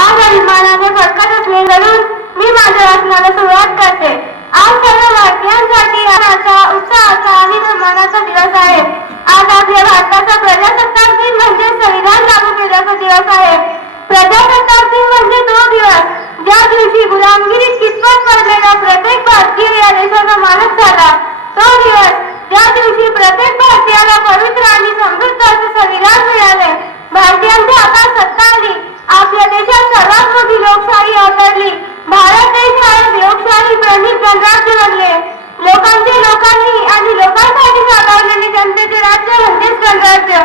आज अभिमानाने फडकत असले घडून मी माझ्या वाचनाला सुरुवात करते. आज सर्व भारतीयांसाठी उत्साहाचा आणि सन्मानाचा दिवस आहे. आज आपल्या भारताचा प्रजासत्ताक दिन म्हणजे संविधान लागू केल्याचा दिवस आहे. प्रजासत्ताक दिन म्हणजे तो दिवस ज्या दिवशी गुलामगिरीत कितपत पडलेला प्रत्येक भारतीय या देशाचा मालक झाला. तो दिवस ज्या दिवशी प्रत्येक भारतीयाला पवित्र आणि समृद्ध असे संविधान मिळाले. भारतीयांच्या हातात सत्ता आली. आपल्या देशात सर्वात मोठी लोकशाही अवतरली. भारत देश हा लोकशाही प्रेमिक गणराज्य बनले. लोकांनी आणि लोकांसाठी साकारलेले जनतेचे राज्य म्हणजेच गणराज्य.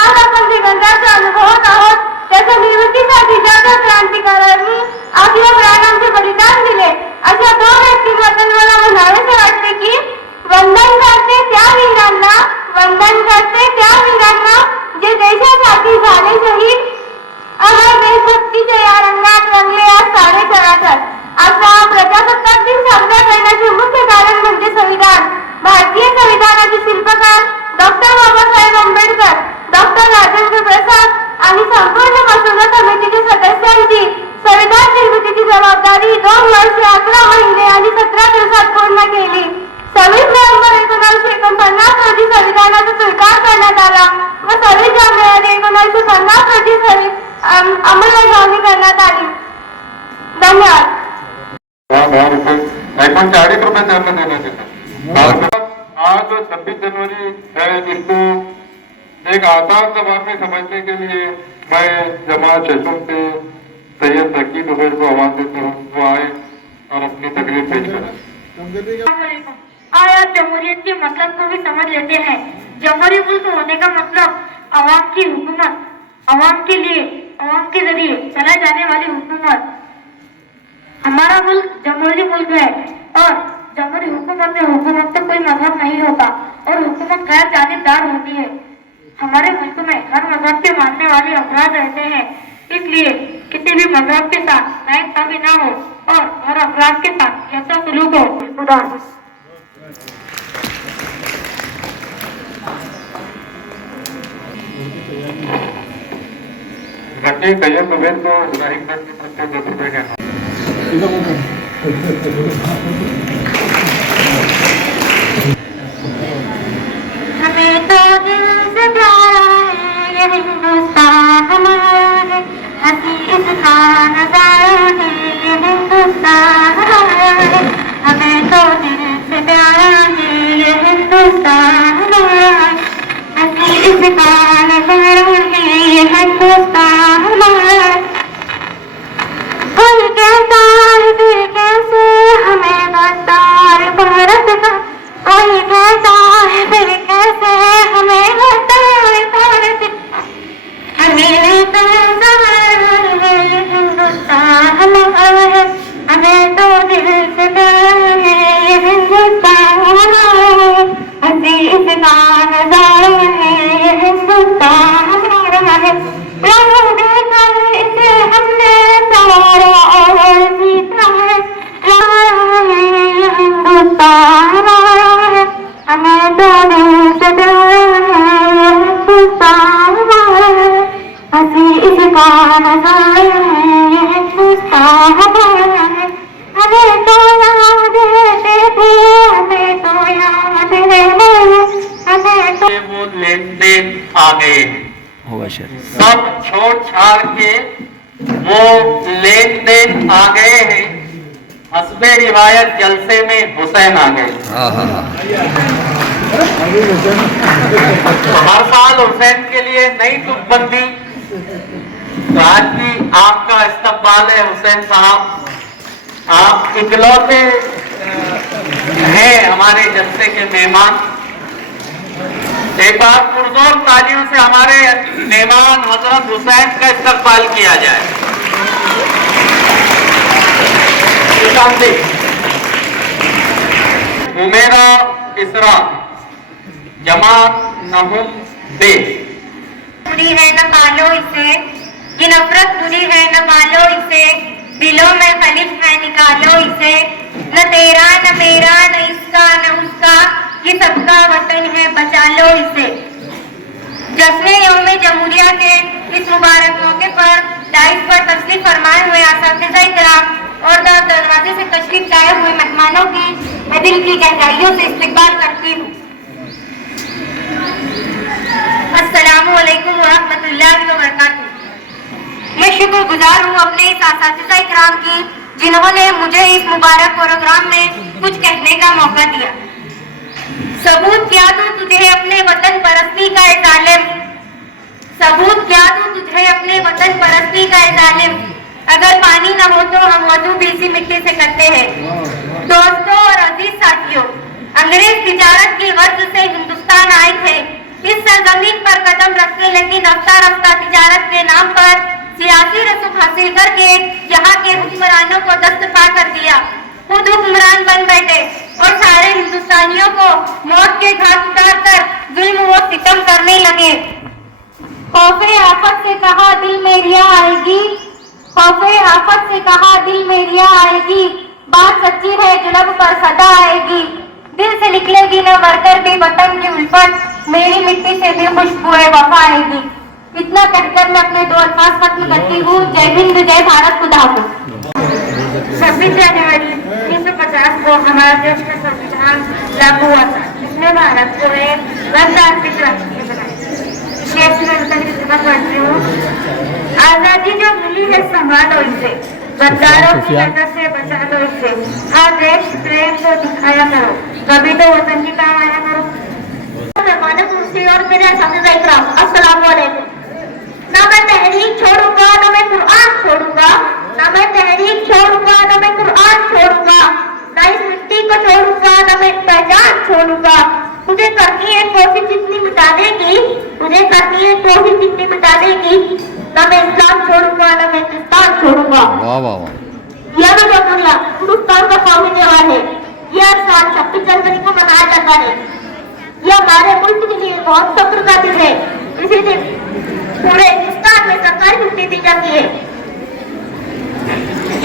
आज आपण जे गणराज्य अनुभवत आहोत त्याच्या निर्मितीसाठी ज्या क्रांतिकारकांनी आपल्या प्राणांचे बलिदान दिले अशा दोन व्यक्तींबद्दल मला म्हणावेसे वाटते की वंदन करते त्या वीरांना जे देशासाठी झाले शहीद. अमर देशभक्तीच्या या रंगात रंगले आज सारे चराचर. आता प्रजासत्ताक दिन साजरा करण्याचे मुख्य कारण म्हणजे संविधान. भारतीय संविधानाचे शिल्पकार डॉक्टर बाबासाहेब आंबेडकर, डॉक्टर राजेंद्र प्रसाद आणि संपूर्ण मसुदा समितीच्या सदस्यांची संविधान निर्मितीची जबाबदारी 2 वर्षे 11 महिने आणि 17 दिवसात पूर्ण केली. 26 नोव्हेंबर 1949 रोजी संविधानाचा स्वीकार करण्यात आला व 26 जानेवारी 1950 रोजी अंमलबजावणी करण्यात आली. धन्यवाद. 40 रुपये त्यांना देण्यात येतात. आज 26 जनवरी है, जिसको एक आसान जबान में समझने के लिए मैं जमात सेशन से सैयद नकीब उबैर को आवाज देता हूँ. वो आए और अपनी तकलीफ पेश करें. आया जमहूरियत के मतलब को भी समझ लेते हैं. जमहूरी मुल्क होने का मतलब अवाम की हुकूमत, अवाम के लिए, अवाम के जरिए चलाए जाने वाली हुकूमत. हमारा मुल्क जमहूरी मुल्क है और जमहूरी हुकूमत में हुकूमत का कोई मजहब नहीं होता और हुकूमत गैर जानिबदार होती है. हमारे मुल्क में हर मजहब के मानने वाले अफराद रहते हैं. इसलिए किसी भी मजहब के साथ नाइंसाफी ना हो और हर अफराद के साथ ऐसा सलूक हो. खुदा हाफिज. सैयद उबैर को इब्राहिम खान की तरफ से 10 रुपए का हमें तो दिल से प्यारा है ये हिंदुस्तान हमारा है. हंसी इसका नजारा है ये हिंदुस्तान हमारा है. हमें तो दिल से प्यारा है ये हिंदुस्तान हमारा है. हंसी इसका नजारा है ये हिंदुस्तान हमारा है. कोई कहता है फिर कैसे हमें गद्दार भारत लेन देन आ गए हैं, हस्बे रिवायत जलसे में हुसैन आ गए। तो हर साल हुसैन के लिए नई तुकबंदी। तो आज भी आपका इस्तकबाल है हुसैन साहब, आप इकलौते हैं हमारे जलसे के मेहमान। एक बार पुरजोर तालियों से हमारे मेहमान हजरत हुसैन का इस्तकबाल किया जाए। हुमेरा इसरा जमात नहुम बे। बुरी है न पालो इसे, ये नफरत बुरी है न पालो इसे, दिलों में खलिफ है निकालो इसे, न तेरा न मेरा न इसका न उसका, ये सबका वतन है बचा लो इसे। जश्न यौम जमहूरिया के इस मुबारक मौके पर डाइस पर तशरीफ फरमाए हुए असातिज़ा इकराम और दरवाजे से तशरीफ लाए हुए मेहमानों की मैं दिल की गहराइयों से इस्तकबाल करती हूँ। अस्सलामु अलैकुम व रहमतुल्लाहि व बरकातुहू। मैं शुक्रगुजार हूँ अपने इस असातिज़ा इकराम की जिन्होंने मुझे इस मुबारक प्रोग्राम में कुछ कहने का मौका दिया। सबूत क्या दूं तुझे अपने वतन परस्ती का ए जालिम, सबूत क्या दूं तुझे अपने वतन परस्ती का ए जालिम, अगर पानी न हो तो हम वजू भी इसी मिट्टी से करते हैं। दोस्तों और अजीज साथियों, अंग्रेज तिजारत की गर्ज से हिंदुस्तान आए थे, इस सरजमीन पर कदम रखते, लेकिन रफ्ता रफ्ता तिजारत के नाम पर सियासी रसूख हासिल करके यहाँ के हुक्मरानों को दस्तपा कर दिया, खुद हुक्मरान बन बैठे और सारे हिंदुस्तानियों को मौत के घाट उतारकर जुल्म व सितम करने लगे। खौफे आफत से कहा दिल में रिया आएगी, खौफे आफत से कहा दिल में रिया आएगी, बात सच्ची है जुल्म पर सदा आएगी, दिल से निकलेगी न मरकर भी वतन की उल्फत, मेरी मिट्टी से भी खुशबुए वफा आएगी। इतना कहकर मैं अपने दो अल्फाज खत्म करती हूँ। जय हिंद, जय भारत, खुदा हाफिज़। 26 जनवरी 1950 को हमारे देश में संविधान लागू हुआ था, जिसने भारत को एक गणतांत्रिक राष्ट्र बनाया। विशेष मैं खिदमत करती हूँ। आजादी जो मिली है संभालो इसे, गद्दारों की नजर से बचा लो इसे, हाँ देश प्रेम को दिखाया करो, कभी तो वतन की काम आया करो। और मेरे असातिज़ा इकराम, अस्सलाम वालेकुम। ना मैं तहरीक छोड़ूंगा ना मैं कुरान छोड़ूंगा, ना मैं तहरीक छोड़ूंगा ना मैं कुरान छोड़ूंगा, ना इस मिट्टी को छोड़ूंगा ना मैं पहचान छोड़ूंगा। मुझे करनी है कोशिश जितनी मिटाने की, मुझे करनी है कोशिश जितनी मिटाने की, ना मैं इस्लाम छोड़ूंगा ना मैं हिंदुस्तान छोड़ूंगा। यह जमहूरिया हिंदुस्तान का कौमी त्योहार है। यह साल 26 जनवरी को मनाया जाता है। यह हमारे मुल्क के लिए बहुत फख्र का दिन है। इसी दिन पूरे हिंदुस्तान में सरकारी छुट्टी दी जाती है।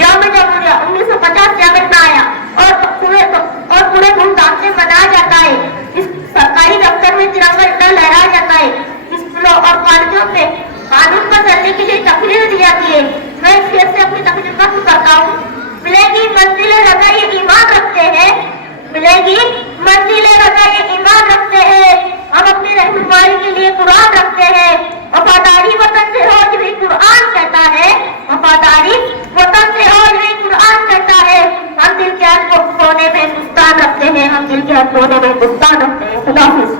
यौम जमहूरिया 1950 जैकेट में आया और पूरे धूमधाम से मनाया जाता है। इस सरकारी दफ्तर में तिरंगा झंडा लहराया जाता है। स्कूलों और कॉलेजों में कानून पर चलने के लिए तकरीर दी जाती है। मैं इस केस से अपनी तकरीर व्यक्त करता हूँ। मिलेगी मंजिलें रजा ये ईमान रखते हैं, मिलेगी मंजिलें रजा ये ईमान रखते हैं, हम अपनी रहनुमाई के लिए कुरान रखते हैं। वफादारी वतन से हो जो कुरान कहता है, वफादारी वतन से हो जो कुरान कहता है। हम दिल के कोने में हिंदुस्तान रखते हैं, हम दिल के कोने में हिंदुस्तान रखते हैं। खुदा हाफिज़।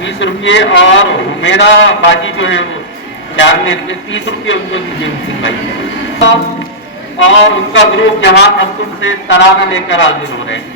20 रुपये और मेरा बाजी जो है वो 30 रुपये उनको दीजिए भाई, और उनका ग्रुप जवान मखदूम से तराना लेकर हाजिर हो रहे हैं।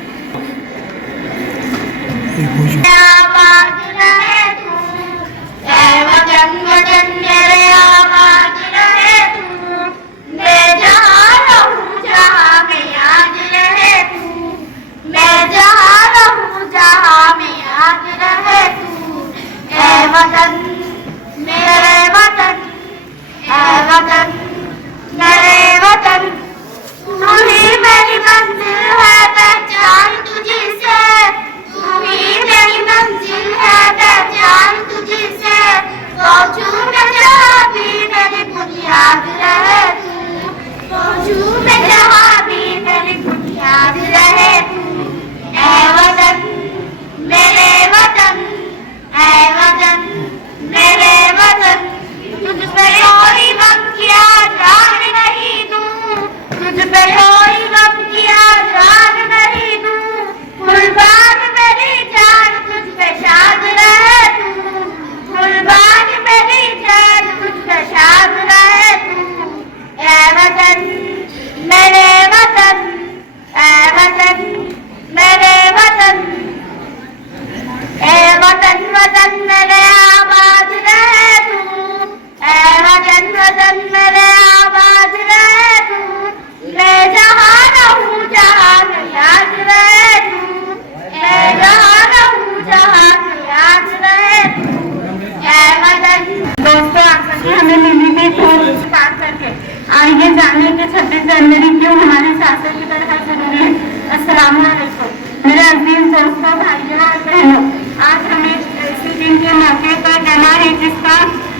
जाने कि 26 जनवरी क्यों हमारे शासन की तरह जरूरी है। अस्सलाम वालेकुम मेरे अजीज दोस्तों, भाइयों और बहनों, आज हमें ऐसे दिन के मौके पर कहना है जिसका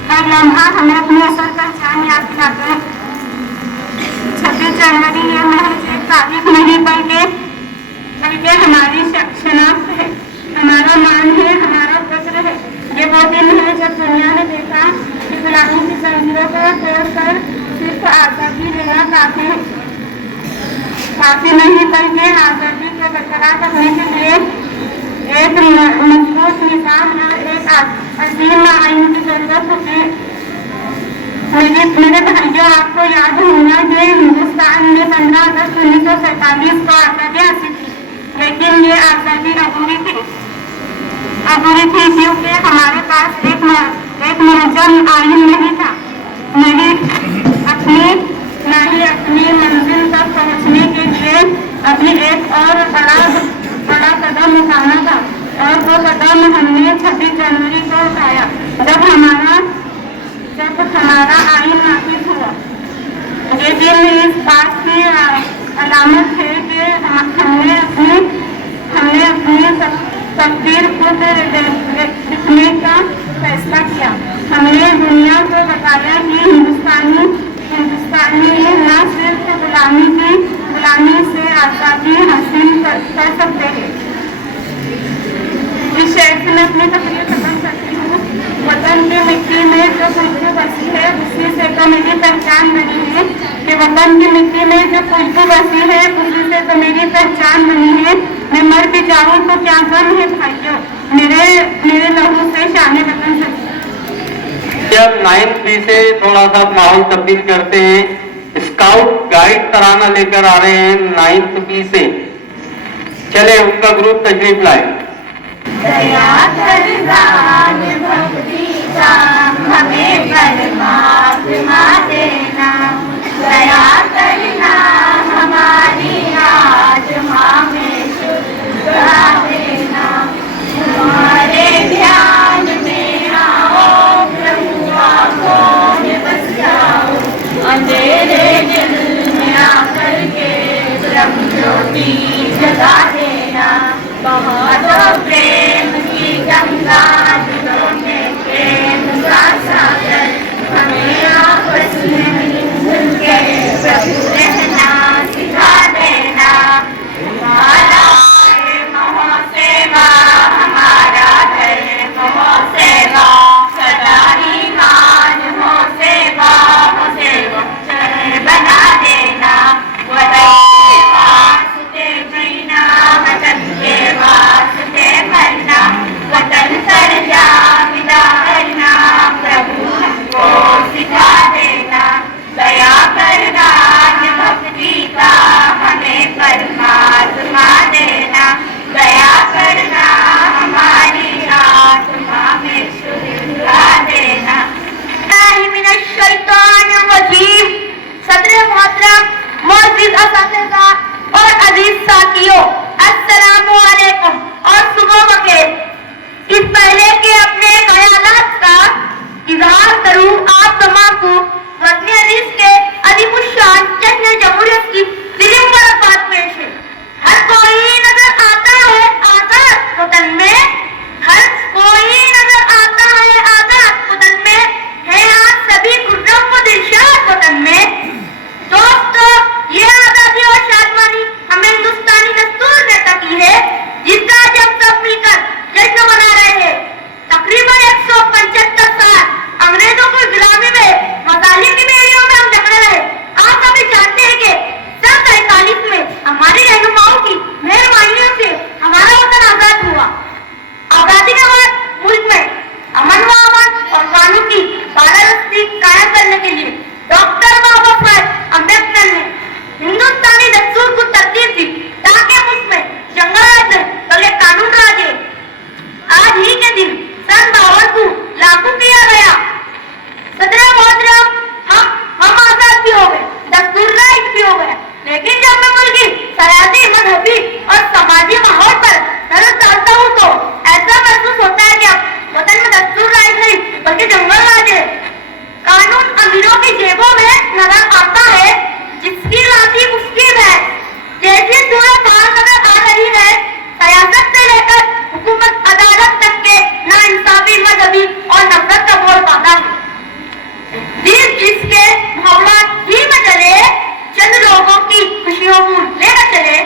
हर लम्हा हमें अपनी असल पहचान याद दिलाता है। 26 जनवरी ये महज एक तारीख नहीं बल्कि हमारी शनाख्त है, हमारा मान है, हमारा फक्र है। ये वो दिन है जब दुनिया ने देखा कि गुलामी की जंजीरों को तोड़कर सिर्फ आजादी लेना काफी नहीं बल्कि आजादी को बरकरार रखने के लिए एक मजबूत निजाम और एक अजीम आइन की जरूरत होती है। मेरे भाइयों, आपको याद होगा कि हिंदुस्तान में 15 अगस्त 1947 को आजादी हासिल थी, लेकिन ये आजादी अधूरी थी क्योंकि हमारे पास एक मुनज़्ज़म आइन नहीं था, न ही अपनी मंजिल तक पहुंचने के लिए अभी एक और बड़ा कदम उठाना था, और वो कदम हमने 26 जनवरी को उठाया जब हमारा आइन नाफिज हुआ। ये दिन इस बात की अलामत है कि हमने अपनी तकदीर खुद लिखने का फैसला किया। हमने दुनिया को बताया कि हिंदुस्तानी न सिर्फ गुलामी से आजादी हासिल कर सकते हैं। इस शेर से मैं अपनी तकरीर खत्म करती हूँ। वतन की मिट्टी में जो खुशबू बसी है उसी से तो मेरी पहचान बनी है कि वतन की मिट्टी में जो खुशबू बसी है उसी से तो मेरी पहचान बनी है। मैं मर भी जाऊँ तो क्या गम है भाइयों, मेरे लहू से शान वतन से। अब 9th B से थोड़ा सा माहौल तब्दील करते हैं। स्काउट गाइड तराना लेकर आ रहे हैं 9th B से। चले उनका ग्रुप तशरीफ लाए। दया करदान भक्ति का हमें परमात्मा देना, दया करना हमारी आत्मा में शुद्धा देना। हमारे ध्यान में आओ प्रभु आँखों में बस जाओ, अंधेरे दिल में आकर के ब्रह्म ज्योति जगा देना। बहुत प्रेम की गंगा दिलों में प्रेम का सागर, हमें आपस में मिलजुल के प्रभु रहना सिखा देना। हमारा सेवा हमारा धर्म हो सेवा, सदा ईमान हो सेवा बना देना। वास्ते जीना वतन के वास्ते मरना, वतन पर जा विदा करना प्रभु हमको सिखा देना। दया करना भक्ति का हमें परमात्मा देना, दया करना हमारी आत्मा में शुद्धा देना। सदर मोहतरम मोअज़्ज़िज़ असातिज़ा और अजीज साथियों, अस्सलामु अलैकुम और सुबह बखैर। इस पहले के अपने ख्यालात का इज़हार करूं आप तमाम को वतन अज़ीज़ के अज़ीमुश्शान जश्न जमहूरियत की दिली मुबारकबाद पेश है। हर कोई नजर आता है आजाद वतन में, हर कोई नजर आता है आजाद वतन में, है आज सभी खुर्रम व दिलशाद वतन में। दोस्तों, ये आजादी और शादमानी हमें हिंदुस्तानी दस्तूर ने अता की है, जिसका आज हम सब मिलकर जश्न मना रहे हैं। तकरीबन 175 साल अंग्रेजों को गुलामी में मजालिम की बेड़ियों में हम जकड़े रहे। आप सभी जानते हैं कि सन 47 में हमारी रहनुमाओं की मेहरबानियों से हमारा वतन आजाद हुआ। आजादी के बाद मुल्क में अमन व अमान और कानून की बालादस्ती कायम करने के लिए डॉक्टर बाबा साहेब अम्बेडकर ने हिंदुस्तानी दस्तूर को तरतीब दी ताकि मुल्क में जंगल राज बल्कि कानून राज है। आज ही के दिन सन 52 को लागू किया गया। सदर मोहतरम, हम आजाद भी हो गए, दस्तूर राज भी हो गए, लेकिन जब मैं मुल्क की सयासी, मजहबी और समाजी माहौल पर नजर डालता हूँ तो ऐसा महसूस होता है कि अब वतन में दस्तूर राज नहीं बल्कि जंगल राज है। कानून अमीरों की जेबों में नजर आता है, जिसकी लाठी उसकी है। जैसी सूरत हाल नजर आ रही है, सियासत से लेकर हुकूमत अदालत तक के नाइंसाफी, मजहबी और नफरत का बोल पाता है। जिसके मामलात ही में चले, चंद लोगों की खुशियों को लेकर चले,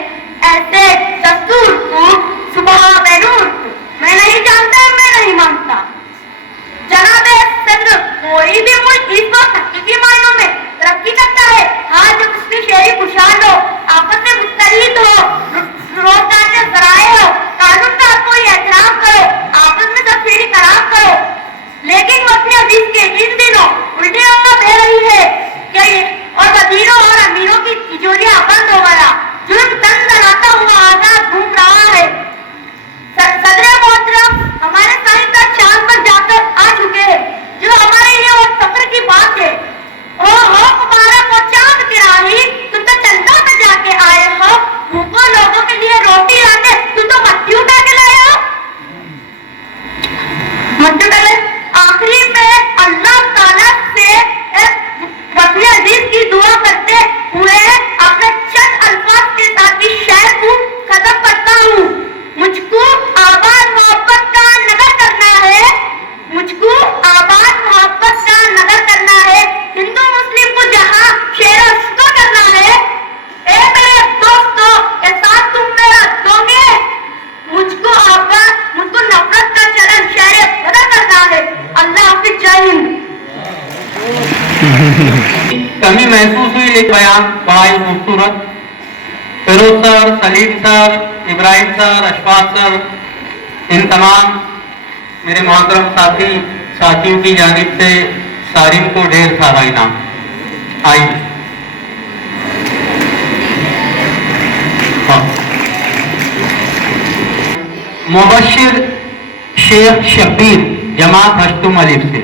ऐसे दस्तूर को सुबह बैनूर मैं नहीं जानता, मैं नहीं मानता। जनाबे सदर, कोई भी मुल्क इस वक्त हकीकी मायनों में तरक्की करता है हाँ जब उसकी शहरी खुशहाल हो, आपस में मुस्तैद हो, रोजगार के जराए हो, कानून का कोई एहतराम करो, आपस में तफसीली करार करो। लेकिन वो अपने अजीज के इन दिनों उल्टी रंगा बह रही है क्या ये, और वजीरों और अमीरों की तिजोरियां बंद हो गया, जुल्म तन दलाता हुआ आजाद घूम रहा है। सदर मोहतरम हमारे साहित्य चांद पर जाकर आ चुके हैं, जो हमारे लिए वो फख्र की बात है। ओ हो मुबारक वो चांद की रानी, तुम तो चंदा में जाके आए हो, भूखों लोगों के लिए रोटी लाते तुम तो मट्टी उठा के लाए हो। मट्टी उठा ले। आखिरी में अल्लाह ताला से अपने अजीज की दुआ करते हुए अपने चंद अल्फाज के साथ इस शेर को खत्म करता हूँ। मुझको आबाद मोहब्बत का नगर करना है, मुझको आबाद मोहब्बत का नगर करना है, हिंदू मुस्लिम को जहाँ शेर उसको करना है। ए मेरे दोस्तों, ये साथ तुम मेरा दोगे? मुझको आबाद, मुझको नफरत का चलन शेर बदल करना है। अल्लाह हाफिज, जय हिंद। कमी महसूस हुई लेकिन बयान बड़ा ही खूबसूरत। Firoz sir, Salim sir, Ibrahim sir, Ashfaq sir, इन तमाम मेरे मोहतरम साथियों की जानिब से सारिम को ढेर सारा इनाम। आइए मुबश्शिर शेख शब्बीर जमात हश्तुम अलिफ से।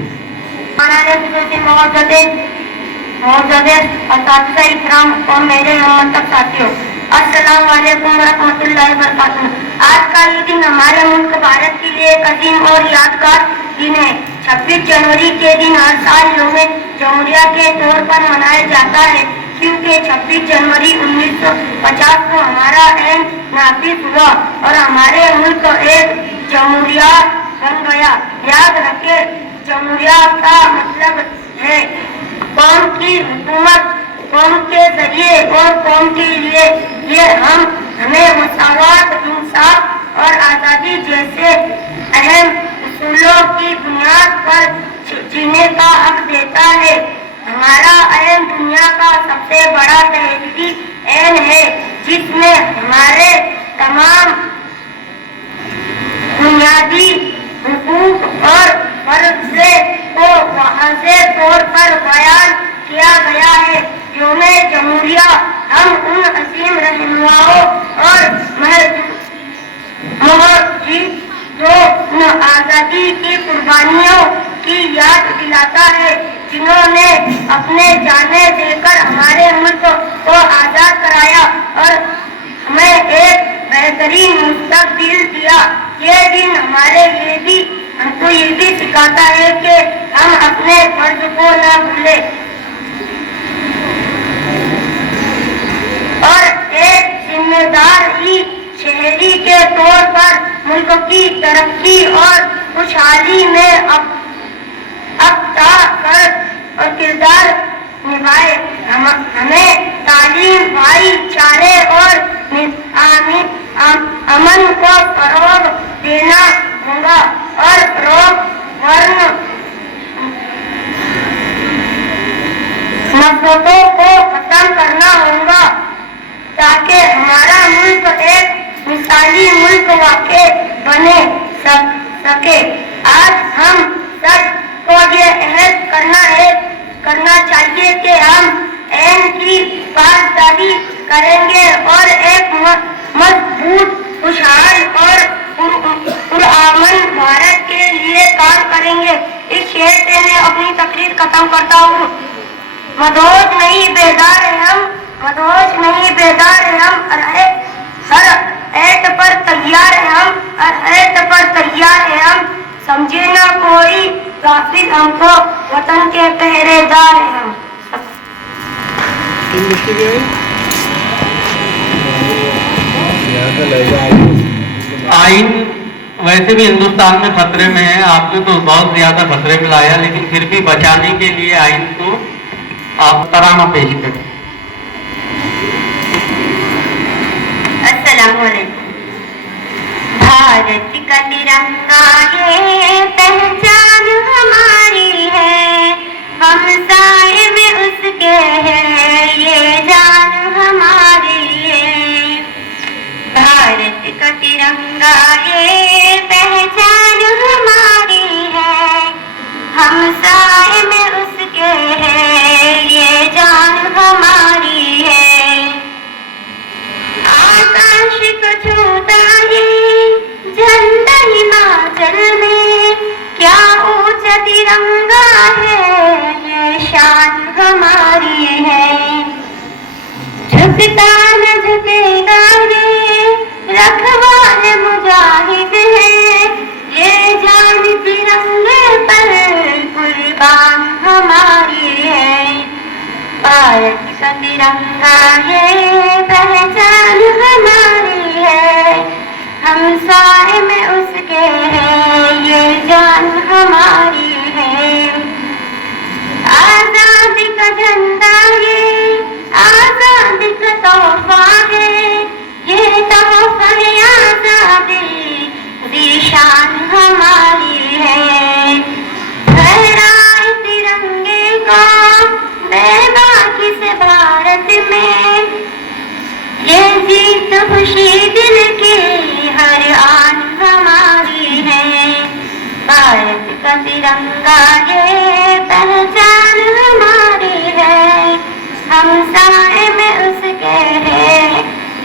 और मेरे मोहम्मद साथियों, अस्सलाम वालेकुम वरहमतुल्लाहि वबरकातुहू। आज का ये दिन हमारे मुल्क भारत के लिए एक अजीम और यादगार दिन है। 26 जनवरी के दिन हर साल यौम जमहूरिया के तौर पर मनाया जाता है, क्योंकि 26 जनवरी 1950 को हमारा ऐन नाफिज हुआ और हमारे मुल्क एक जमहूरिया बन गया। याद रखें, जमहूरिया का मतलब है कौम की हुकूमत, कौम के जरिए और कौम के लिए। ये हमें मसावत, इंसाफ और आज़ादी जैसे अहम उसूलों की बुनियाद पर जीने का हक देता है। हमारा ऐन दुनिया का सबसे बड़ा तहरीरी ऐन है, जिसमें हमारे तमाम बुनियादी हुकूक और फर्ज़े को वाज़ेह तौर पर बयान किया गया है। यौम जमहूरिया हम उन अजीम रहनुमाओं और जो आज़ादी की कुर्बानियों की याद दिलाता है, जिन्होंने अपने जाने देकर हमारे मुल्क को आज़ाद कराया और हमें एक बेहतरीन मुस्तकबिल दिया। ये दिन हमको ये भी सिखाता है कि हम अपने फर्ज को न भूलें और एक जिम्मेदार ही शहरी के तौर पर मुल्क की तरक्की और खुशहाली में और किरदार निभाए। हमें तालीम, भाईचारे और अमन को फरोग देना होगा और वर्ण नफरतों को खत्म करना होगा, ताकि हमारा मुल्क एक मिसाली मुल्क वाक़ई बने सके। आज हम सब को ये अहद करना चाहिए कि हम ऐन की पासदारी करेंगे और एक मजबूत, खुशहाल और पुरअमन भारत के लिए काम करेंगे। इस शेर से मैं अपनी तकरीर खत्म करता हूँ। मदहोश नहीं बेदार है हम, मदहोश नहीं बेदार है हम, हर ऐट पर तैयार है हम, हर ऐट पर तैयार है हम। समझे ना कोई गाफिल हमको वतन के पहरेदार हैं। आइन वैसे भी हिंदुस्तान में खतरे में है, आपने तो बहुत ज्यादा खतरे में लाया, लेकिन फिर भी बचाने के लिए आइन को आप तराना पेश करें। अस्सलामुअलैकुम। भारत का तिरंगा ये पहचान हमारी है, हम साए में उसके हैं, ये जान हमारी है। भारत का तिरंगा ये पहचान हमारी है, हम साए में उसके हैं, ये जान हमारी है। आकाश को छूता ये झंडा हिमाचल में, क्या ऊंचा तिरंगा है, ये शान हमारी है। झुकता न झुकेगा ये रखवाले मुजाहिद है, ये जान तिरंगे पर कुर्बान हमारी है। भारत का तिरंगा ये पहचान हमारी है, हम साए में उसके हैं, ये जान हमारी है। आजादी का झंडा ये आजादी का तोहफा है, ये तोहफा है आजादी, ज़ीशान हमारी है। फहराए तिरंगे को बेबाकी से भारत में, ये जीत खुशी दिल की हर आन हमारी है। भारत का तिरंगा ये पहचान हमारी है, हम साए में उसके हैं,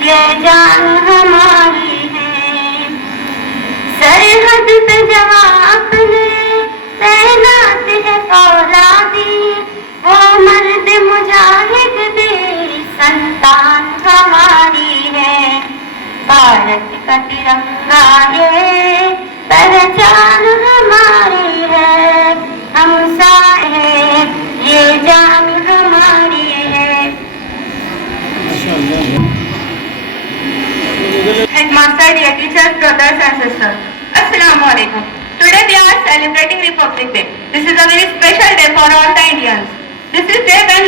ये जान हमारी है। सरहद पे जवां अपने तैनात है फौलादी, वो मर्द मुजाहिद भी संतान हमारी है। भारत का तिरंगा ये पहचान हमारी है, हम साए हैं, ये जान हमारी है। Headmaster, dear teachers, brothers and sisters, Assalamu alaikum. Today we are celebrating Republic Day. This is a very special day for all the Indians. This is day when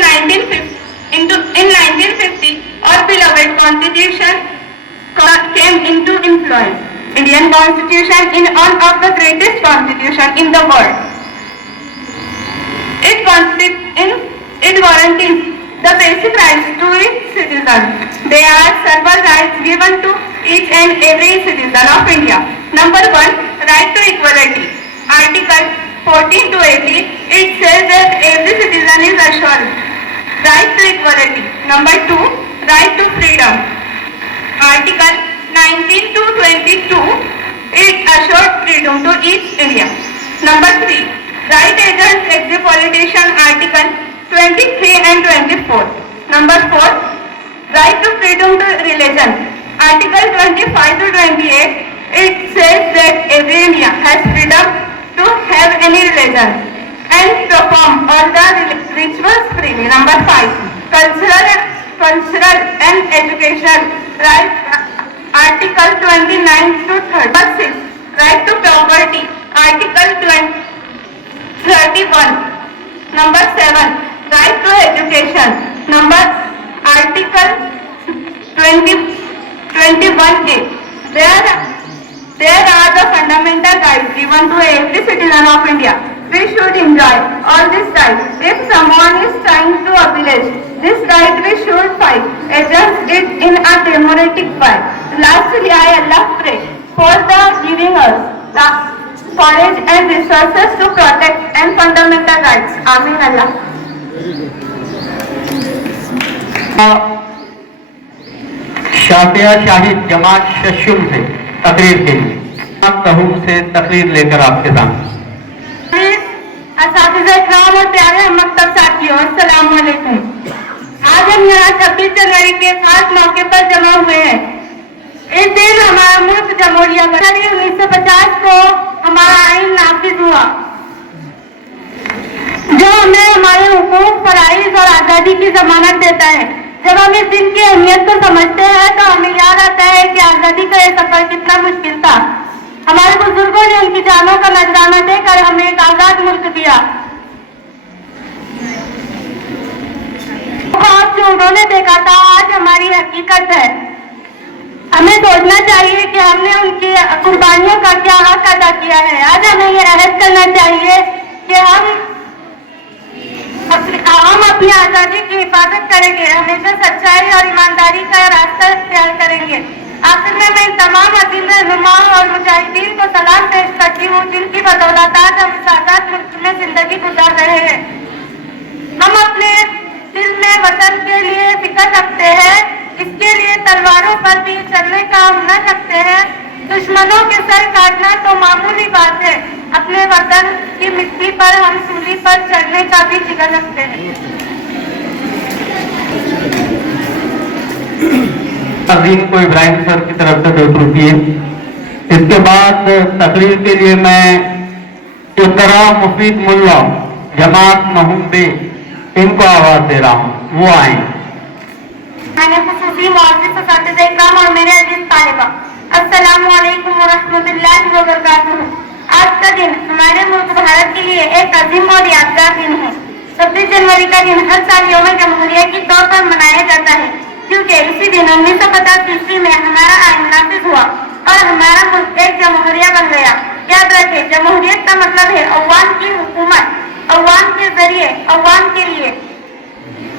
in 1950 our beloved Constitution came into influence. Indian Constitution is one of the greatest constitution in the world. It guarantees the basic rights to its citizens. They are several rights given to each and every citizen of India. Number 1, right to equality. Article 14 to 18, it says that every citizen is assured right to equality. Number 2, right to freedom. Article 19 to 22, it assured freedom to each Indian. Number 3, right against exit politician. Article 23 and 24. Number 4, right to freedom to religion. Article 25 to 28, it says that every Indian has freedom to have any religion and perform all the rituals freely. Number 5, cultural and educational right. Article 29 to 30. Number 6, right to property. Article 31. Number 7, right to education. Article 21A. There are the fundamental rights given to every citizen of India. We should enjoy all these rights. If someone is trying to abolish this right, we should fight against it in a democratic way. Lastly, I Allah pray for the giving us the courage and resources to protect and fundamental rights. Amin Allah. Shafia Shahid जमात शशुम से तकरीर के लिए तहूम से तकरीर लेकर आपके सामने। असातिज़ा इकराम और प्यारे मकतब साथियों, अस्सलाम वालेकुम। आज हम यहाँ 26 जनवरी के खास मौके पर जमा हुए हैं। इस दिन हमारा मुल्क जमहूरिया बना। 1950 को हमारा आइन नाफिज हुआ। जो हमें हमारे हुकूक, फराइज और आज़ादी की जमानत देता है। जब हम इस दिन की अहमियत को समझते हैं तो हमें याद आता है कि आज़ादी का यह सफर कितना मुश्किल था। हमारे बुजुर्गों ने उनकी जानों का नजराना देकर हमें एक आजाद मुल्क दिया। आज जो उन्होंने देखा था आज हमारी हकीकत है। हमें सोचना चाहिए कि हमने उनकी कुर्बानियों का क्या हक अदा किया है। आज हमें यह अहद करना चाहिए कि हम अपनी आजादी की हिफाजत करेंगे, हमेशा सच्चाई और ईमानदारी का रास्ता इख्तियार करेंगे। आखिर में मैं तमाम अजीम रहनुमाओं और मुजाहिदीन को सलाम पेश करती हूँ जिनकी बदौलत आज हम इस आजाद मुल्क में जिंदगी गुजार रहे हैं। हम अपने दिल में वतन के लिए फिक्र रखते हैं, इसके लिए तलवारों पर भी चलने का हम न सकते हैं। दुश्मनों के सर काटना तो मामूली बात है, अपने वतन की मिट्टी पर हम सूली पर चढ़ने का भी जिगर रखते हैं। तकरीर को इब्राहिम सर की तरफ से दो रुपये। इसके बाद तकरीर के लिए मैं इकरा मुफीद मुल्ला जमात महूम बे इनको आवाज दे रहा हूँ, वो आए। और मेरे अजीज तालिबा, अस्सलामु अलैकुम व रहमतुल्लाहि व बरकातुहू। आज का दिन हमारे मुल्क भारत के लिए एक अजीम और यादगार दिन है। 26 जनवरी का दिन हर साल यौम जमहूरिया के तौर पर मनाया जाता है, क्योंकि इसी दिन 1950 ईस्वी में हमारा आइन नाफिज हुआ और हमारा मुल्क एक जमहूरिया बन गया। याद रखें, जमहूरियत का मतलब है अवाम की हुकूमत, अवाम के जरिए अवाम के लिए।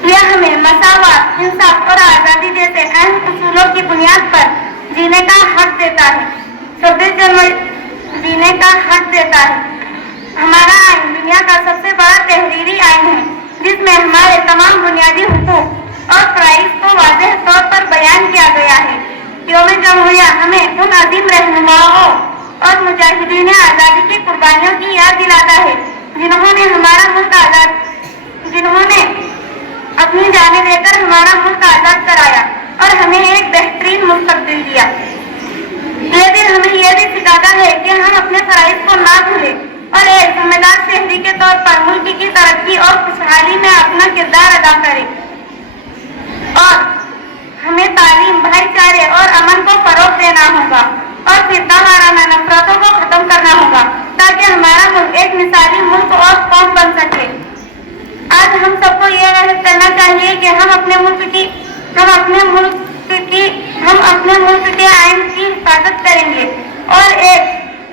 यह हमें मसावत, इंसाफ और आज़ादी जैसे अहम उसूलों की बुनियाद पर जीने का हक देता है। 26 जनवरी जीने का हक देता है। हमारा आइन दुनिया का सबसे बड़ा तहरीरी आइन है, जिसमें हमारे तमाम बुनियादी हुकूक और फराइज को वाज़ेह तौर पर बयान किया गया है। यौम जमहूरिया हमें उन अजीम रहनुमाओं और मुजाहिदीन आज़ादी की कुर्बानियों की याद दिलाता है जिन्होंने हमारा मुल्क जिन्होंने अपनी जानें देकर हमारा मुल्क आजाद कराया और हमें एक बेहतरीन मुस्तकबिल दिया। ये दिन हमें यह भी सिखाता है कि हम अपने फराइज को ना भूलें और एक जिम्मेदार शहरी के तौर पर मुल्क की तरक्की और खुशहाली में अपना किरदार अदा करें। और हमें तालीम, भाईचारे और अमन को फरोग देना होगा और फिरका वाराना नफरतों को खत्म करना होगा, ताकि हमारा मुल्क एक मिसाली मुल्क और कौम बन सके। आज हम सबको यह करना चाहिए कि हम अपने मुल्क के आइन की हिफाजत करेंगे और एक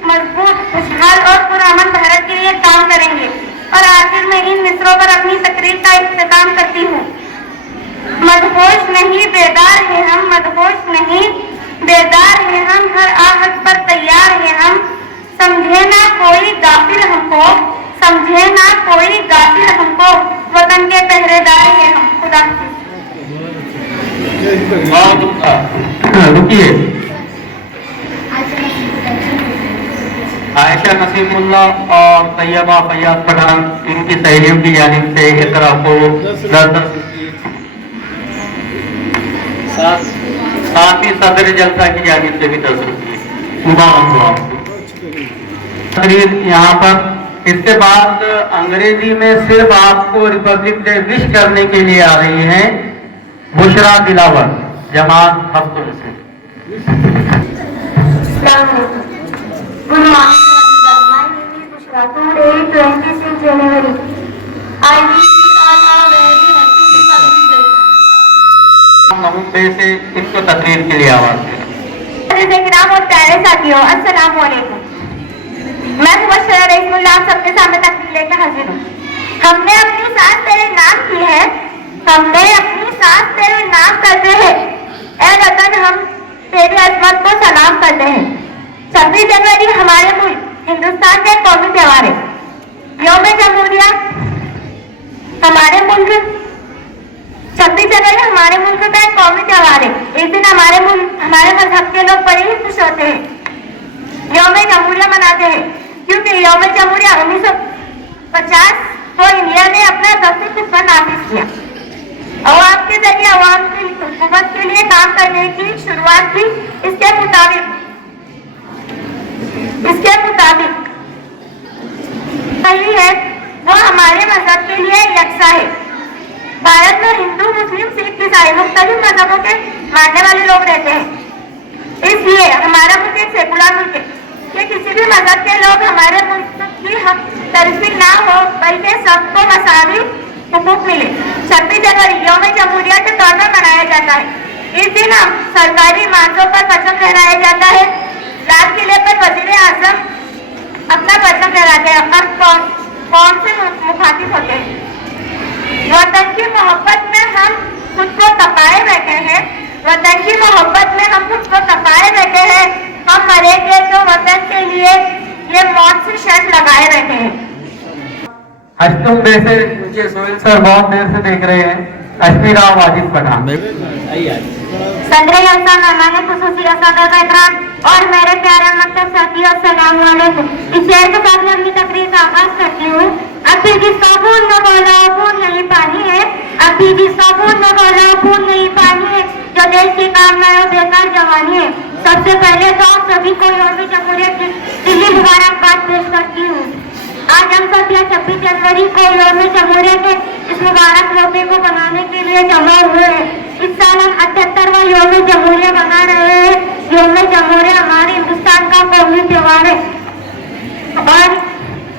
मजबूत, खुशहाल और पुरअमन भारत के लिए काम करेंगे। और आखिर में इन मिसरों पर अपनी तकरीर का इख्तिताम करती हूँ। मदहोश नहीं बेदार है हम, मदहोश नहीं बेदार है हम, हर आहट पर तैयार है हम। समझे ना कोई गाफिल हमको, समझे ना कोई गाफिल हमको, वतन के पहरेदार हैं हम। खुदा रुकिए। आयशा नसीमुल्ला और तैयबा फैयाज पठान इनकी सहेलियों की जानिब से इकरा को 10-10 साथ ही सदर जलसा की जानिब से भी 10 रुपये मुबारक हो। तकरीर यहाँ पर। इसके बाद अंग्रेजी में सिर्फ आपको रिपब्लिक डे विश करने के लिए आ रही हैं बुशरा दिलावर जमात हफ्तुल से। Good morning everyone. My name is Bushra. Today, 26 January, I wish you all a very happy Republic Day. Mumbai से इनको तकरीर के लिए आवाज दें। और प्यारे साथियों, अस्सलाम वालेकुम। मैं मुबशरा रहीमुल्लाह आप सबके सामने तकरीर लेकर हाजिर हूँ। हमने अपनी सांस तेरे नाम की है, हमने अपनी सांस तेरे नाम करते हैं। ऐ वतन, हम तेरी अजमत को सलाम करते हैं। 26 जनवरी हमारे मुल्क हिंदुस्तान का कौमी त्योहार है। यौम जमहूरिया हमारे मुल्क 26 जनवरी हमारे मुल्क का एक कौमी त्योहार है। इस दिन हमारे मजहब के लोग बड़े ही खुश होते हैं, यौम जमहूरिया मनाते हैं, क्योंकि यौम जमहूरिया 1950 को इंडिया ने अपना 10वीं खुतबा नाफिज किया। अवाम के जरिए अवाम की हुकूमत के लिए काम करने की शुरुआत की। इसके मुताबिक सही है वो हमारे मजहब तो हिंदू, मुस्लिम, सिख, ईसाई मुख्तलिफ मजहबों के मानने वाले लोग रहते हैं। इसलिए हमारा मुल्क एक सेकुलर मुल्क है कि किसी भी मजहब के लोग हमारे मुल्क की हक तरफी ना हो, बल्कि सबको मसावी हुकूक मिले। 26 जनवरी यौम जमहूरिया के तौर पर मनाया जाता है। इस दिन हम सरकारी मार्चों पर परचम लहराया जाता है। लाल किले पर वजीर आजम अपना परचम लहराते हैं। अब कौन से मुखातिब होते हैं? वतन की मोहब्बत में हम खुद को तपाए बैठे हैं। वतन की मोहब्बत में हम खुद को तपाए बैठे हैं। हम मरेंगे तो वतन के लिए ये मौत से शर्त लगाए बैठे हैं। अष्टम वैसे मुझे सोहेल सर बहुत देर से देख रहे हैं। अश्मीरा वाजिद पठान। सदर जलसा मेहमान खुसूसी सदर बैठरान और मेरे प्यारे मकतब साथियों, अस्सलाम वालेकुम। इस शेर के साथ मैं अपनी तकरीर का आगाज करती हूँ। अभी जिसका खून न बोला खून नहीं पानी है। अभी जिसका खून न बोला खून नहीं पानी है। जो देश की कामना है बेकार जवानी है। सबसे पहले तो आप सभी को यौम जमहूरियत की दिली मुबारकबाद पेश करती हूँ। आज हम सब यह 26 जनवरी को यौम जमहूरियत के इस मुबारक मौके को बनाने के लिए जमा हुए हैं। इस साल हम 78वां यौम जमहूरिया मना रहे हैं। यौम जमहूरिया हमारे हिंदुस्तान का कौमी त्योहार है और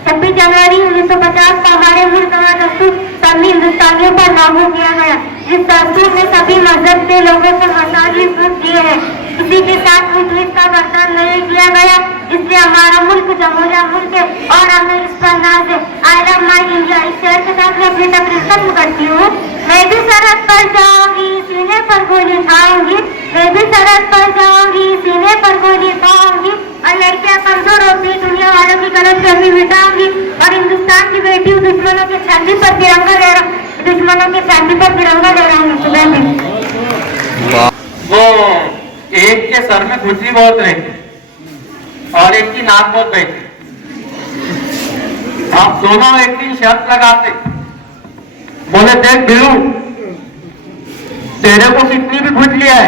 26 जनवरी 1950 को हमारे मुल्क का दस्तूर सभी हिंदुस्तानियों पर लागू किया गया। इस दस्तूर में सभी मजहब के लोगों को मसाली हकूक दिए हैं। किसी के साथ मुस्लिम का बर्ताव नहीं किया गया। इसलिए हमारा मुल्क जमहूरिया मुल्क है और हमें इस पर नाज है। I love my India. इस शेर के साथ मैं अपनी तकरीर खत्म करती हूँ। मैं भी सरहद पर जाऊंगी, सीने पर गोली खाऊंगी। मैं भी सरहद पर जाऊंगी, सीने पर गोली खाऊंगी। और लड़कियां कमजोर होती दुनिया वालों की गलतफहमी मिटाऊंगी। और हिंदुस्तान की बेटी दुश्मनों के छाती पर तिरंगा लहराऊंगी। सुबह में वो एक के सर में खुजली बहुत रहती और एक की नाक बहुत बहती। आप दोनों एक दिन शर्त लगाते, बोले देख बिलू, तेरे को कितनी भी खुजली है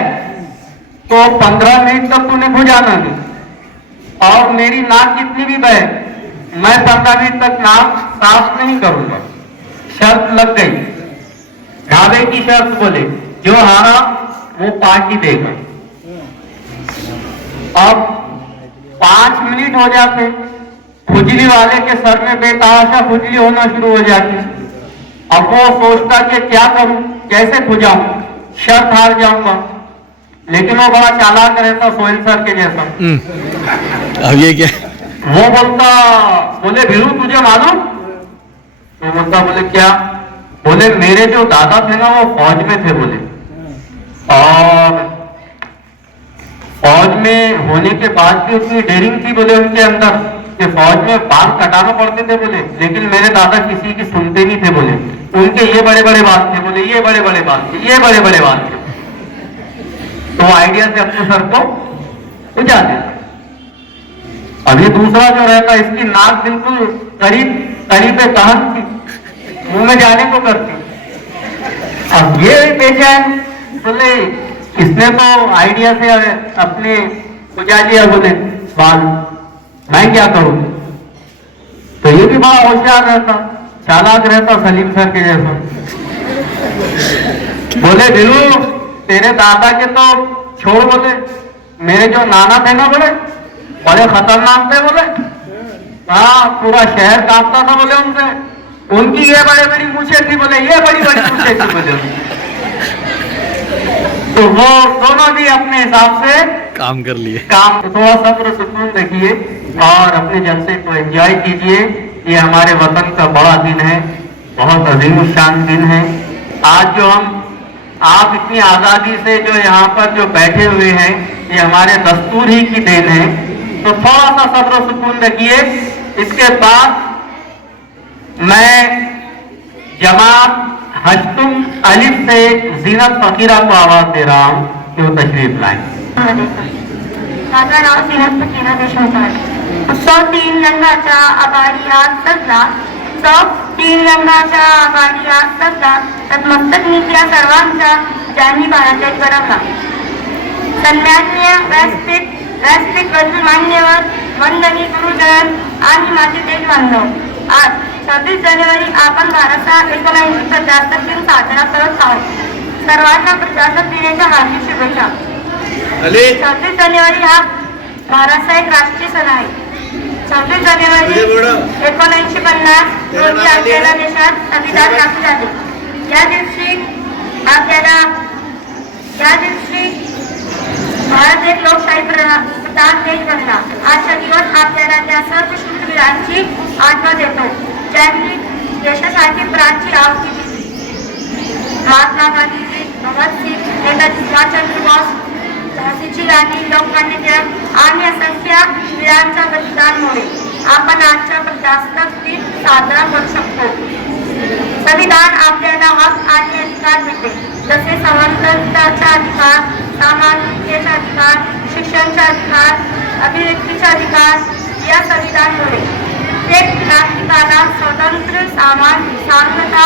तो 15 मिनट तक तूने खुजाना नहीं, और मेरी नाक कितनी भी बहे मैं 15 मिनट तक नाक साफ नहीं करूंगा। शर्त लग गई। ढाबे की शर्त बोले, जो हारा वो पार्टी देगा। अब 5 मिनट हो जाते, खुजली वाले के सर में बेतहाशा खुजली होना शुरू हो जाती। अब वो सोचता कि क्या करूं, कैसे खुजाऊं, शर्त हार जाऊंगा। लेकिन वो बड़ा चालाक रहता, सोहेल सर के जैसा। अब ये क्या? वो बोलता, बोले भिरू तुझे मालूम? वो बोलता, बोले क्या? बोले मेरे जो दादा थे ना वो फौज में थे बोले, और फौज में होने के बाद भी उतनी डेयरिंग थी बोले उनके अंदर कि फौज में बाल कटाना पड़ते थे बोले, लेकिन मेरे दादा किसी की सुनते नहीं थे बोले। उनके ये बड़े बड़े बाल थे बोले, ये बड़े बड़े बाल थे, ये बड़े बड़े बाल थे। तो आइडिया से अपने सर को बुझा देता। अभी दूसरा जो रहता, इसकी नाक बिल्कुल करीब कहन थी, मुंह में जाने को करती। अब ये बेचैन बोले, इसने तो आइडिया से अपने बुझा लिया बोले बाल, मैं क्या करूं? तो ये भी बड़ा होशियार रहता, चालाक रहता, सलीम सर के जैसा। बोले बिलू तेरे दादा के तो छोड़ बोले, मेरे जो नाना थे ना बोले बड़े खतरनाक थे बोले। हाँ, पूरा शहर कांपता था बोले उनसे। उनकी ये बड़ी बड़ी मूछें थी बोले, ये बड़ी बड़ी मूछें थी बोले। तो वो दोनों भी अपने हिसाब से काम कर लिए। काम, तो थोड़ा सब्र सुकून रखिए और अपने जलसे को एंजॉय कीजिए। ये हमारे वतन का बड़ा दिन है, बहुत अजीम शान दिन है। आज जो आप इतनी आजादी से जो यहाँ पर जो बैठे हुए हैं, ये हमारे दस्तूर ही की देन है। तो थोड़ा सा सब्र सुकून रखिए। इसके बाद मैं जमात हश्तुम अलिफ से जीनत फकीरा को आवाज दे रहा हूँ कि वो तशरीफ लाएं। माझं नाव सीनत फकीरा देशमुख आहे। 103 रंगाच्या आघाडीया सजला, 103 रंगाच्या आघाडीया सजला, त्यात मस्तक नीतिया सर्वांच्या ज्यांनी भारताच्या घडवला। सन्माननीय व्यासपीठ वरील मान्यवर, वंदनीय गुरुजन आणि माझे देश बांधव, आज 26 जानेवारी आपण भारतचा 1975 दिन साजरा करत आहोत. सर्वांना प्रजासत्ताक दिनाच्या हार्दिक शुभेच्छा. 26 जानेवारी हा भारताचा एक राष्ट्रीय सण आहे. 26 जानेवारी 1950 रोजी आपल्याला देशात संविधान लागू झाले. या दिवशी भारत एक लोकशाही प्रधान देश बनला. आजचा दिवस आपल्याला त्या सर्व शूरवीरांची आठवण देतो ज्यांनी देशासाठी प्राणाची आहुती दिली. महात्मा गांधी, भगतसिंग, नेताजी सुभाषचंद्र बोस, झाशीची राणी, लोकमान्य टिळक आणि असंख्य वीरांच्या बलिदानामुळे आपण आजचा प्रजासत्ताक दिन साजरा करू शकतो. संविधान आपल्याला हक आणि अधिकार देते, जसे समानतेचा अधिकार, समानतेचा अधिकार, शिक्षणाचा अधिकार, अभिव्यक्तीचा अधिकार. या संविधानामुळे प्रत्येक नागरिकाला स्वातंत्र्य, समान, समानता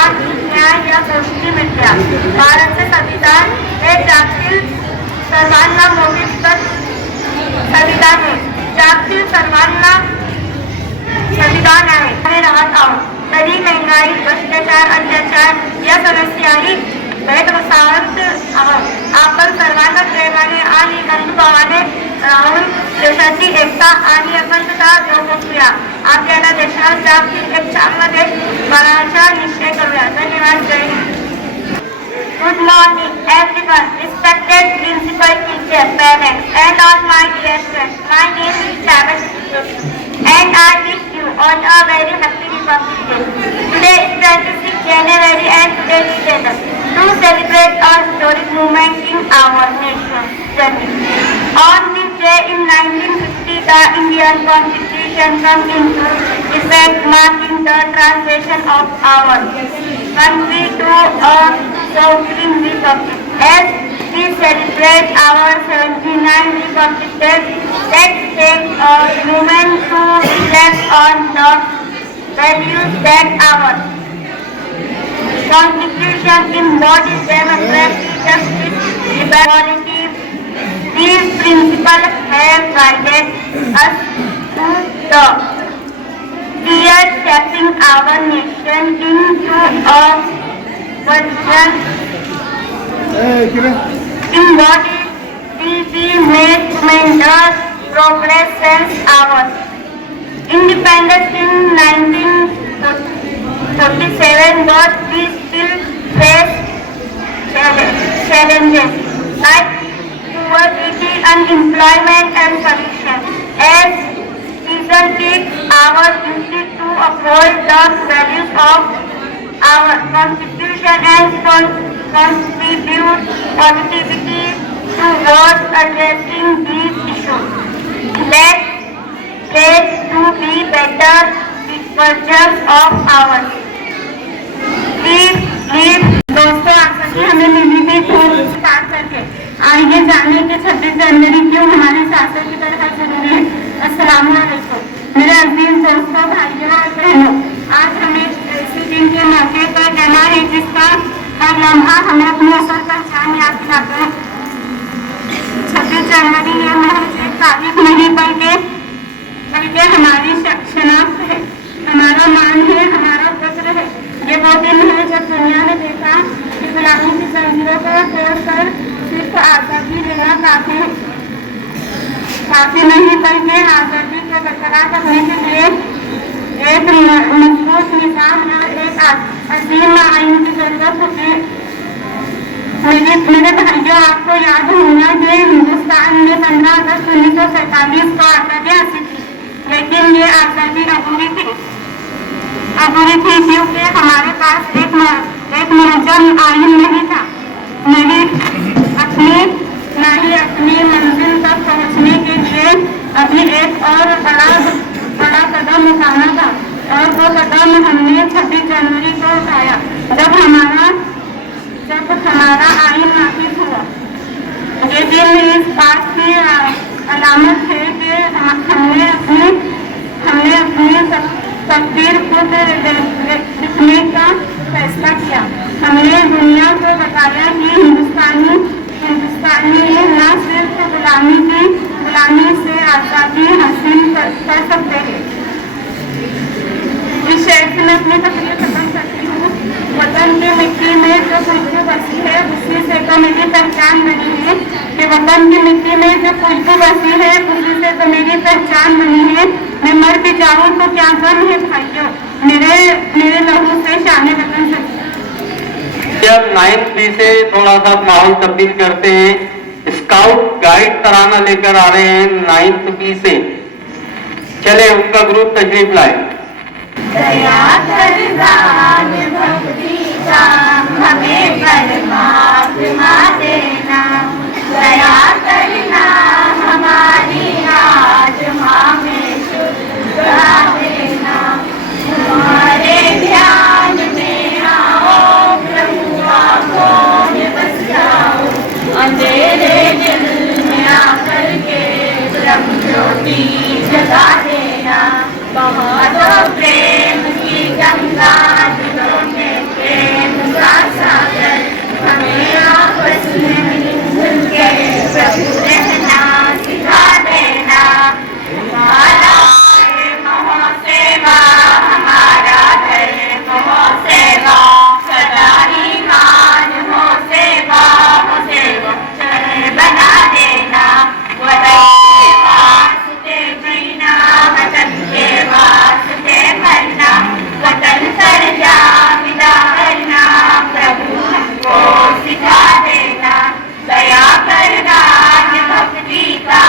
आणि न्याय या गोष्टी मिळल्या. भारताचे संविधान हे जगातील सर्वांना मोठे संविधान आहे. जगातील सर्वांना संविधान आहे. आम्ही राहत आहोत तरी महंगाई, भ्रष्टाचार, अत्याचार या समस्याही भेडसावत आहोत. आपण सर्वांना प्रेमाने आणि बंधुभावाने राहून देशाची एकता आणि अखंडता जोपासूया. आपल्याला देशात जागतिक एक चांगला देश बनवण्याचा निश्चय करूया. धन्यवाद. जय Hind. Good morning, everyone, respected principal teacher, parents, and all my dear friends. My name is Travis, and I wish you all a very happy Republic Day. Today is 26 January, and today we gather to celebrate a historic moment in our nation's journey. On this day in 1950, the Indian Constitution came into effect, marking the transition of our country to a sovereign republic. As we celebrate our 79th Republic Day, let's take a moment to reflect on the values that our Constitution embodies: democracy, justice, equality. These principles have guided us through the years, shaping our nation into a version in what we made tremendous progress since our independence in 1947, but we still face challenges like poverty, unemployment, and corruption. As citizens, our duty to uphold the values of our Constitution and contribute positively towards addressing these issues. Let's pledge to be better versions of ours. दोस्तों, आज हमें मिली थी start करके आइए जाने के 26 जनवरी क्यों हमारे शासन की तरह जरूरी है. अस्सलाम वालेकुम मेरे अजीज दोस्तों, भाइयों और बहनों. आज हमें इसी दिन के मौके पर कहना है जिसका हर लम्हा हमें अपनी असल पहचान याद दिलाता है. 26 जनवरी ये महज एक तारीख नहीं बल्कि हमारी शनाख्त है, हमारा मान है, हमारा फक्र है. ये वो दिन है जब दुनिया ने देखा कि गुलामी की जंजीरों को तोड़कर सिर्फ आज़ादी लेना काफी नहीं, बल्कि आज़ादी को बरकरार रखने के लिए एक मजबूत निज़ाम और एक अजीम आइन की जरूरत होती है. मेरे भाइयों, आपको याद होगा कि हिंदुस्तान में 15 अगस्त 1947 को आज़ादी हासिल की, लेकिन ये आज़ादी अधूरी थी क्योंकि हमारे पास एक मुनज़्ज़म आइन नहीं था. न ही अपनी मंजिल तक पहुँचने के लिए अभी एक और बड़ा कदम उठाना था, और वो कदम हमने 26 जनवरी को उठाया जब हमारा आइन नाफिज हुआ. ये दिन इस बात की अलामत है कि हमने अपनी तकदीर खुद लिखने का फैसला किया. हमने दुनिया को बताया कि हिंदुस्तानी न सिर्फ गुलामी से आज़ादी हासिल कर सकते हैं. इस पहचान बनी है कि वतन की मिट्टी में जो खुशबू बसी है उसी से तो मेरी पहचान बनी है। मैं मर भी जाऊं तो क्या गम है भाइयों, मेरे लहू से शान वतन सजी। अब 9th से थोड़ा सा माहौल तब्दील करते हैं। स्काउट गाइड तराना लेकर आ रहे हैं 9th से। चले उनका ग्रुप तशरीफ लाए। दया कर दान भक्ति का हमें परमात्मा देना, दया करना हमारी आत्मा में शुद्धा देना। हमारे ध्यान में आओ प्रभु आंखों में बस जाओ, अंधेरे दिल में आकर के ब्रह्म ज्योति जगा देना। बहुत प्रेम की गंगा दिलों में प्रेम का सागर, हमें आपस में मिल के प्रभु रहना सिखा देना। हमारा मोह सेवा, हमारा धर्म मोह सेवा, सदा ही मान हो सेवा, हो सेवा बना देना। वास्ते जीना, वतन के वास्ते मरना, वतन कर जा विदा करना, प्रभु हमको सिखा देना। दया करना भक्ति का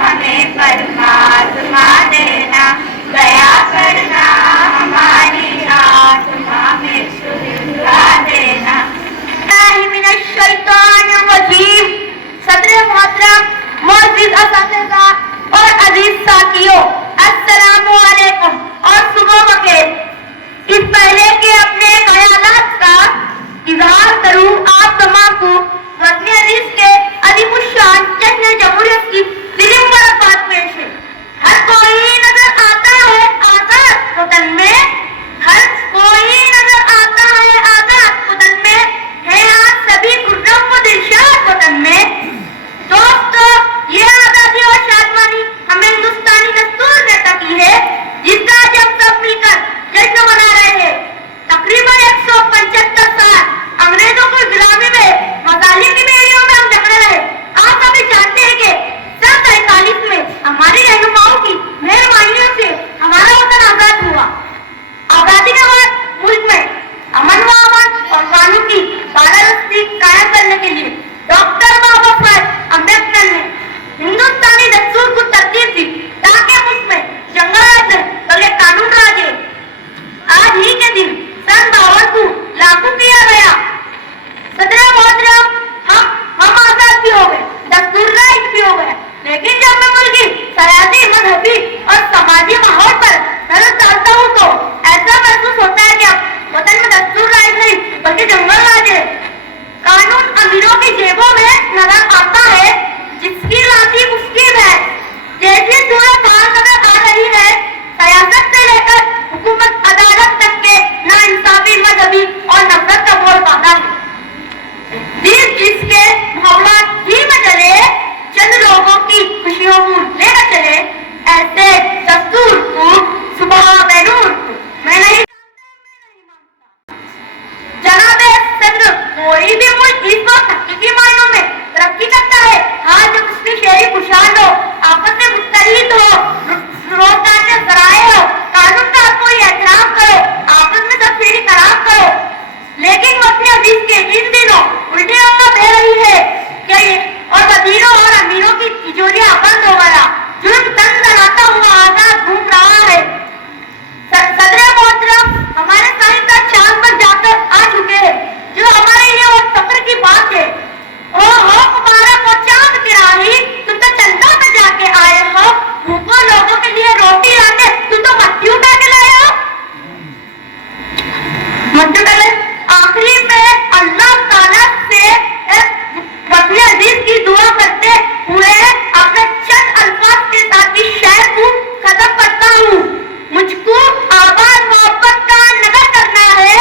हमें परमात्मा देना, दया करना हमारी आत्मा में शुद्धा देना। सदर मोहतरम मोअज़्ज़िज़ असातिज़ा और अजीज साथियों, अस्सलामु अलैकुम और सुबह बखैर। इस पहले के अपने ख्यालात का इज़हार करूं आप तमाम को वतन अजीज के अज़ीमुश्शान जश्न जमहूरियत की दिली मुबारकबाद पेश है। हर कोई नजर आता है आजाद वतन में, हर कोई नजर आता है आजाद वतन में, है आज सभी खुर्रम व दिलशाद वतन में। दोस्तों, ये आजादी और शादमानी हमें हिंदुस्तानी दस्तूर ने अता की है, जिसका आज हम सब मिलकर जश्न मना रहे हैं। तकरीबन 175 साल अंग्रेजों की गुलामी में मजालिम की बेड़ियों में हम जकड़े रहे। आप सभी जानते हैं कि सन 47 में हमारी रहनुमाओं की मेहरबानियों से हमारा वतन आजाद हुआ। आजादी के बाद मुल्क में अमन व अमान और कानून की बालादस्ती कायम करने के लिए डॉक्टर बाबा साहब अम्बेडकर ने हिंदुस्तानी दस्तूर को तरतीब दी ताकि उसमें जंगल राज बल्कि कानून राज है। आज ही के दिन सन 52 को लागू किया गया। सदर मोहतरम, हम आजाद भी हो गए, दस्तूर राज भी हो गए, लेकिन जब मैं मुल्की सयासी मजहबी और समाजी माहौल पर नजर डालता हूँ तो ऐसा महसूस होता है कि अब वतन में दस्तूर राज नहीं बल्कि जंगल राज है। कानून अमीरों की जेबों में नजर आता है, जिसकी लाठी उसकी भैंस जैसी सूरत हाल नजर आ रही है। सियासत से लेकर हुकूमत अदालत तक के नाइंसाफी मजहबी और नफरत का बोल पाता है। जिसके मामलात ही में चले, चंद लोगों की खुशियों को लेकर चले, ऐसे दस्तूर को सुबह बैरूर मैं नहीं मानता। जनाबे सदर, कोई भी मुल्क इस वक्त हकीकी मायनों में तरक्की करता है आज जब उसकी शहरी खुशहाल हो, आपस में मुत्तहिद हो, रोजगार के जराए हो, कानून का कोई एहतराम करो, आपस में सबसिडी खराब करो। लेकिन वतन अजीज के इन दिनों उल्टी हवा बह रही है क्या ये, और वजीरों और अमीरों की तिजोरियां बंद हो गया, जुर्म तन बनाता हुआ आजाद घूम रहा है। सदर मोहतरम हमारे साहिबजाद चांद पर जाकर आ चुके हैं, जो हमारे लिए वो फख्र की बात है। ओ हो मुबारक हो चांद की राही, तुम तो चंदा में जाके आए हो, भूखों लोगों के लिए रोटी लाके तुम तो मट्टी उठा के लाए हो। मट्टी डाले आखिरी में अल्लाह ताला से वतन अजीज की दुआ करते हुए अपने चंद अल्फाज के साथ इस शेर को खत्म करता हूँ। मुझको आबाद मोहब्बत का नगर करना है,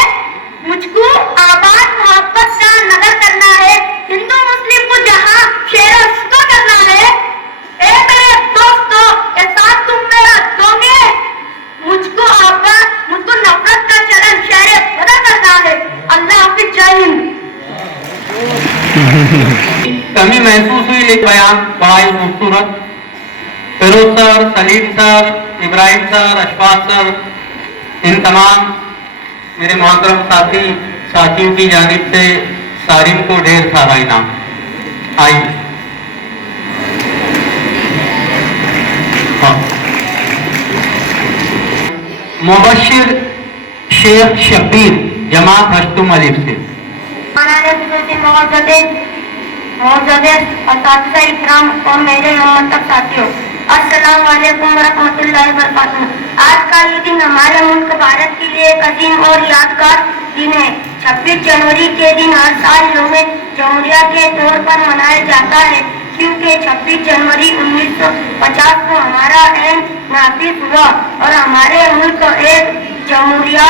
मुझको आबाद मोहब्बत का नगर करना है, हिंदू मुस्लिम को जहाँ शेर उसको करना है। ए मेरे दोस्तों, ये साथ तुम मेरा दोगे, मुझको आबाद, मुझको नफरत का चलन शेर बदल करना है। अल्लाह हाफिज, जय हिंद। कमी महसूस हुई, लेकिन बयान बड़ा ही खूबसूरत। Firoz sir, Salim sir, Ibrahim sir, Ashfaq sir, इन तमाम मेरे मोहतरम साथियों की जानिब से सारिम को ढेर सारा इनाम। आइए मुबश्शिर शेख शब्बीर, जमात हश्तुम अलिफ से। इकराम और मेरे मोहम्मद साथियों, अस्सलाम वालेकुम वरहमतुल्लाहि वबरकातुहू। आज का ये दिन हमारे मुल्क भारत के लिए एक अजीम और यादगार दिन है। 26 जनवरी के दिन हर साल यौम जमहूरिया के तौर पर मनाया जाता है, क्योंकि 26 जनवरी 1950 को हमारा ऐन नाफिज हुआ और हमारे मुल्क एक जमहूरिया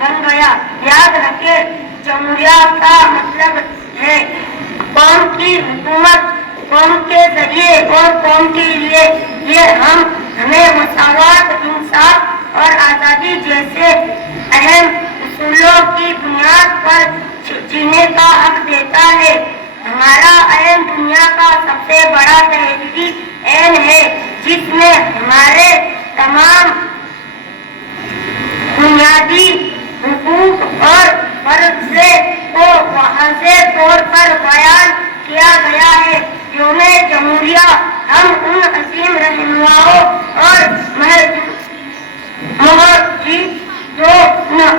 बन गया। याद रखें, जमहूरिया का मतलब है कौम की हुकूमत, कौम के जरिए और कौम के लिए। ये हमें मसावत, इंसाफ और आज़ादी जैसे अहम उसूलों की बुनियाद पर जीने का हक देता है। हमारा ऐन दुनिया का सबसे बड़ा तहरीरी ऐन है, जिसमें हमारे तमाम बुनियादी हुकूक और फर्ज़ को वाज़ेह तौर पर बयान किया गया है। यौम जमहूरिया हम उन अजीम रहनुमाओं और जो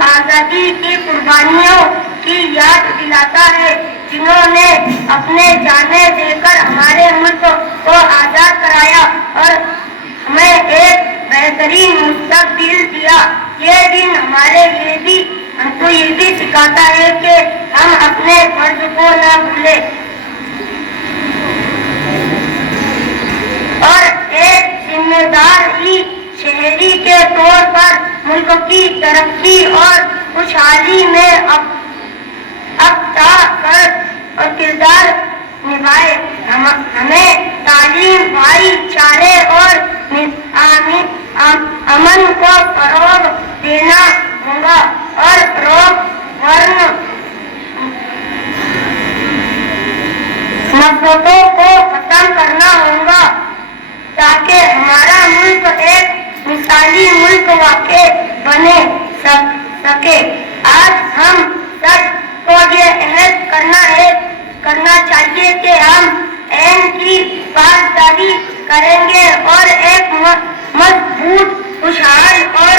आज़ादी की कुर्बानियों की याद दिलाता है, जिन्होंने अपने जाने देकर हमारे मुल्क को आज़ाद कराया और हमें एक बेहतरीन मुस्तकबिल दिया। ये दिन हमको ये भी सिखाता है कि हम अपने फर्ज को न भूलें और एक जिम्मेदार ही शहरी के तौर पर मुल्क की तरक्की और खुशहाली में अपना और किरदार निभाए। हमें तालीम, भाईचारे और अमन को फरोग देना होगा और वर्ण नफरतों को खत्म करना होगा, ताकि हमारा मुल्क एक मिसाली मुल्क वाकई बने सके। आज हम सबको ये अहद करना चाहिए कि हम ऐन की पासदारी करेंगे और एक मजबूत, खुशहाल और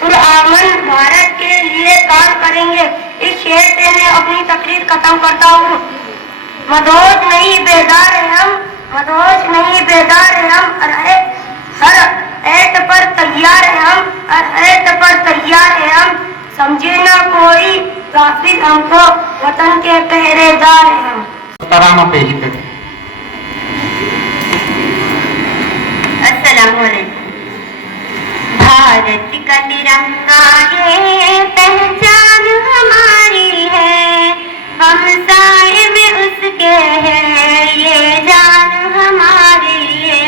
पुरअमन भारत के लिए काम करेंगे। इस शेर से मैं अपनी तकरीर खत्म करता हूँ। मदहोश नहीं बेदार है हम, मदहोश नहीं बेदार है हम, हर ऐट पर तैयार है हम, हर ऐट पर तैयार है हम। समझे ना कोई गाफिल हमको, वतन के पहरेदार है हम। तराना पेश करें। अस्सलाम वालेकुम। भारत का तिरंगा ये पहचान हमारी है, हम साए में उसके हैं, ये जान हमारी है।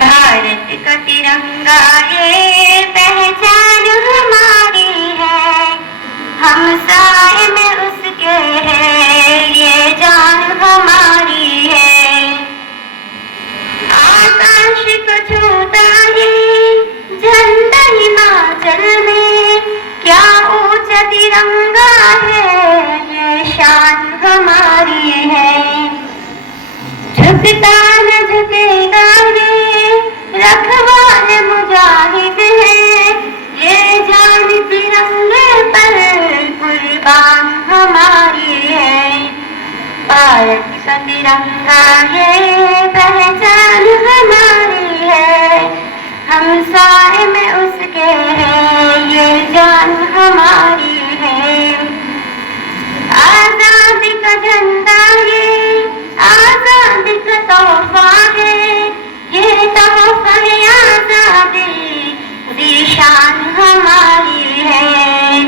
भारत का तिरंगा ये पहचान हमारी है, हम साए में उसके हैं, ये जान हमारी है। आकाश को छूता है झंडा हिमाचल में, क्या ऊंचा तिरंगा है, ये शान हमारी है। झुकता न झुकेगा रे रखवाले मुजाहिद है, ये जान तिरंगे पर कुर्बान हमारी है। भारत का तिरंगा ये पहचान हमारी है, हम साए में उसके हैं, ये जान हमारी है। आजादी का झंडा ये आजादी का तोहफा है, ये तोहफा है आजादी, शान हमारी है।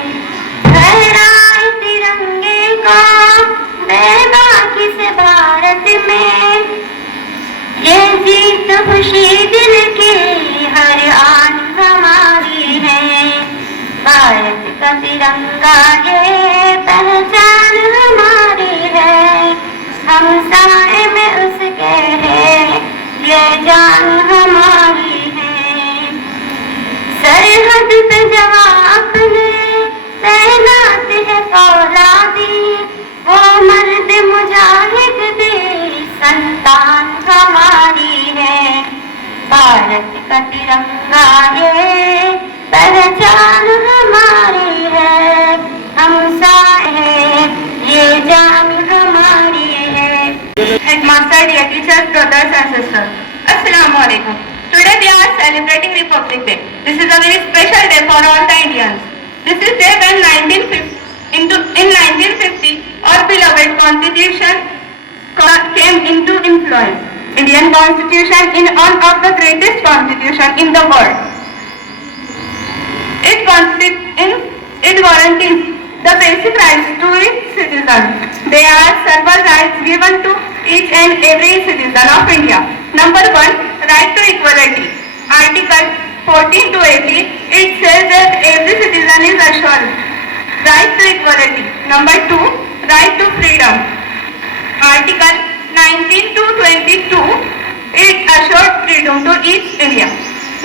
फहराए तिरंगे को बेबाकी से भारत में, ये जीत खुशी दिल की हर आन हमारी है। भारत का तिरंगा ये पहचान हमारी है, हम साए में उसके हैं, ये जान हमारी है। सरहद पे जवां अपने तैनात है फौलादी, वो मर्द मुजाहिद भी संतान हमारी है। भारत का तिरंगा ये पहचान हमारी है, हम साए ये जान हमारी है। Headmaster, dear teachers, brothers and sisters, Assalamu alaikum. Today we are celebrating Republic Day. This is a very special day for all the Indians. This is day when in 1950 our beloved Constitution came into influence. Indian Constitution is one of the greatest constitution in the world. It guarantees the basic rights to its citizens. They are several rights given to each and every citizen of India. Number 1, right to equality. Article 14 to 18, it says that every citizen is assured right to equality. Number 2, right to freedom. Article 19 to 22, it assures freedom to each Indian.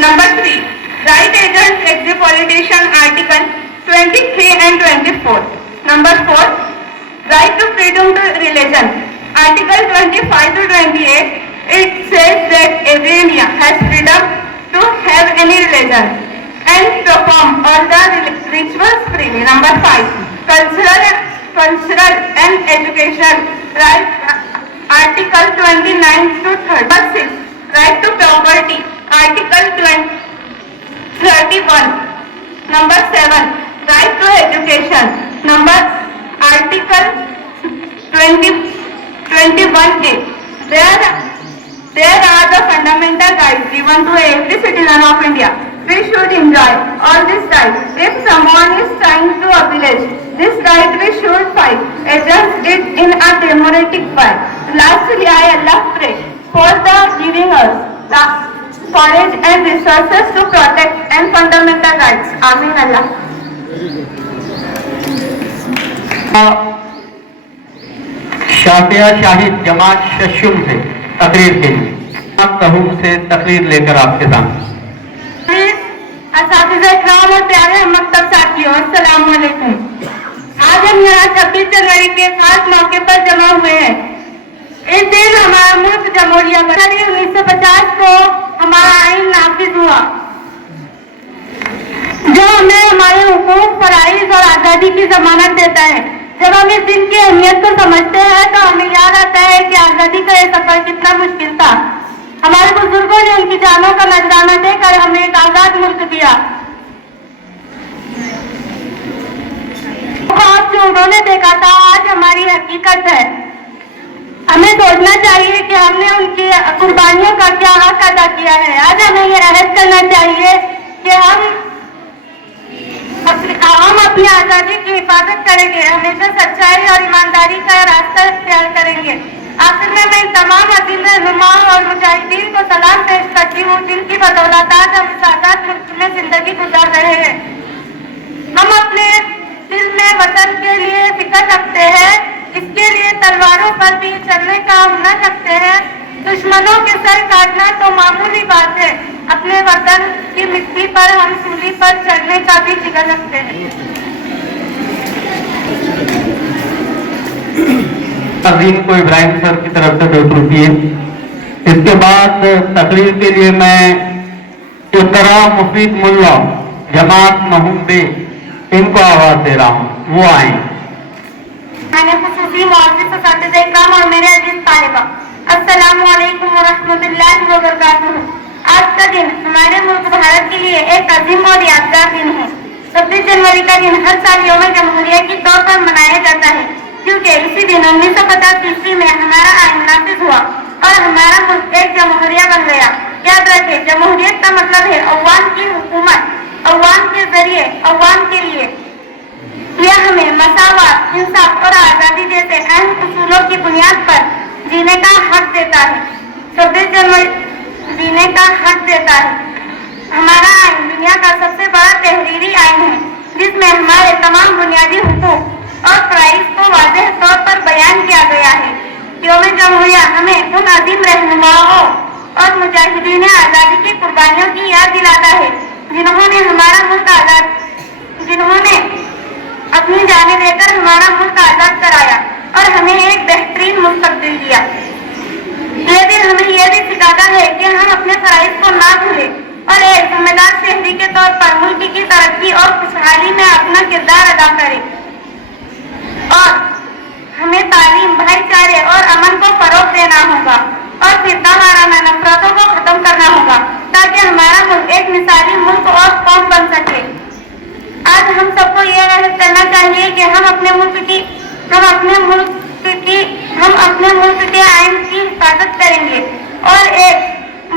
Number 3, right against exit politician. Article 23 and 24. Number 4, right to freedom to religion. Article 25 to 28, it says that every Indian has freedom to have any religion and perform all the rituals freely. Number 5, cultural and education right. Article 29 to 30. Number 6, right to property. Article 31. Number 7, right to education. Article 21A. There are the fundamental rights given to every citizen of India. We should enjoy all these rights. If someone is trying to abolish this right, we should fight against it in a democratic way. Lastly, I Allah pray for the giving us the courage and resources to protect and fundamental rights. Amin Allah. Shafia Shahid जमात शशुम से तकरीर के लिए से तकरीर लेकर आपके सामने। असातिज़ा इकराम और प्यारे मकतब साथियों, अस्सलाम वालेकुम। आज हम यहाँ 26 जनवरी के खास मौके पर जमा हुए हैं। इस दिन हमारा मुल्क जमहूरिया बना। 1950 को हमारा आइन नाफिज हुआ, जो हमें हमारे हुकूक, फराइज और आज़ादी की जमानत देता है। जब हम इस दिन की अहमियत को समझते हैं तो हमें याद आता है कि आज़ादी का यह सफर कितना मुश्किल था। हमारे बुजुर्गों ने उनकी जानों का नजराना देकर हमें एक आजाद मुल्क दिया। आज जो उन्होंने देखा था आज हमारी हकीकत है। हमें सोचना चाहिए कि हमने उनकी कुर्बानियों का क्या हक अदा किया है। आज हमें ये अहद करना चाहिए कि हम अपनी आजादी की हिफाजत करेंगे, हमेशा सच्चाई और ईमानदारी का रास्ता इख्तियार करेंगे। आखिर में मैं तमाम अजीम रहनुमाओं और मुजाहिदीन को सलाम पेश करती हूँ, जिनकी बदौलत आज हम इस आजाद मुल्क में जिंदगी गुजार रहे हैं। हम अपने दिल में वतन के लिए फिक्र रखते हैं, इसके लिए तलवारों पर भी चलने का हुनर रखते हैं। दुश्मनों के सर काटना तो मामूली बात है, अपने वतन की मिट्टी पर हम सूली पर चढ़ने का भी जिगर रखते हैं। को इब्राहिम सर की तरफ से 2 रुपये। इसके बाद तकरीर के लिए मैं इकरा मुफीद मुल्ला जमात महूम बे इनको आवाज दे रहा हूँ, वो आए। और मेरे अजीज तालिबा, अस्सलाम वालेकुम व रहमतुल्लाहि व बरकातुहू। आज का दिन हमारे मुल्क भारत के लिए एक अजीम और यादगार दिन है। 26 जनवरी का दिन हर साल यौम जमहूरिया के तौर पर मनाया जाता है, क्योंकि इसी दिन 1950 ईस्वी में हमारा आइन नाफिज हुआ और हमारा मुल्क एक जमहूरिया बन गया। याद रखें, जमहूरियत का मतलब है अवाम की हुकूमत, अवाम के जरिए अवाम के लिए। यह हमें मसावत, इंसाफ और आज़ादी जैसे अहम उसूलों की बुनियाद पर जीने का हक देता है। 26 जनवरी जीने का हक देता है। हमारा आइन दुनिया का सबसे बड़ा तहरीरी आइन है, जिसमें हमारे तमाम बुनियादी हुकूक और फराइज को वाज़ेह तौर पर बयान किया गया है। यौम जमहूरिया हमें उन अजीम रहनुमाओं और मुजाहिदीन आजादी की कुर्बानियों की याद दिलाता है जिन्होंने हमारा मुल्क जिन्होंने अपनी जानें देकर हमारा मुल्क आजाद कराया और हमें एक बेहतरीन मुस्तकबिल दिया। ये दिन हमें यह भी सिखाता है कि हम अपने फराइज को ना भूलें और एक जिम्मेदार शहरी के तौर पर मुल्क की तरक्की और खुशहाली में अपना किरदार अदा करें। और हमें तालीम, भाईचारे और अमन को फरोग देना होगा और फिरका वाराना नफरतों को खत्म करना होगा ताकि हमारा मुल्क एक मिसाली मुल्क और कौम बन सके। आज हम सबको ये मेहनत करना चाहिए कि हम अपने मुल्क के आइन की हिफाजत करेंगे और एक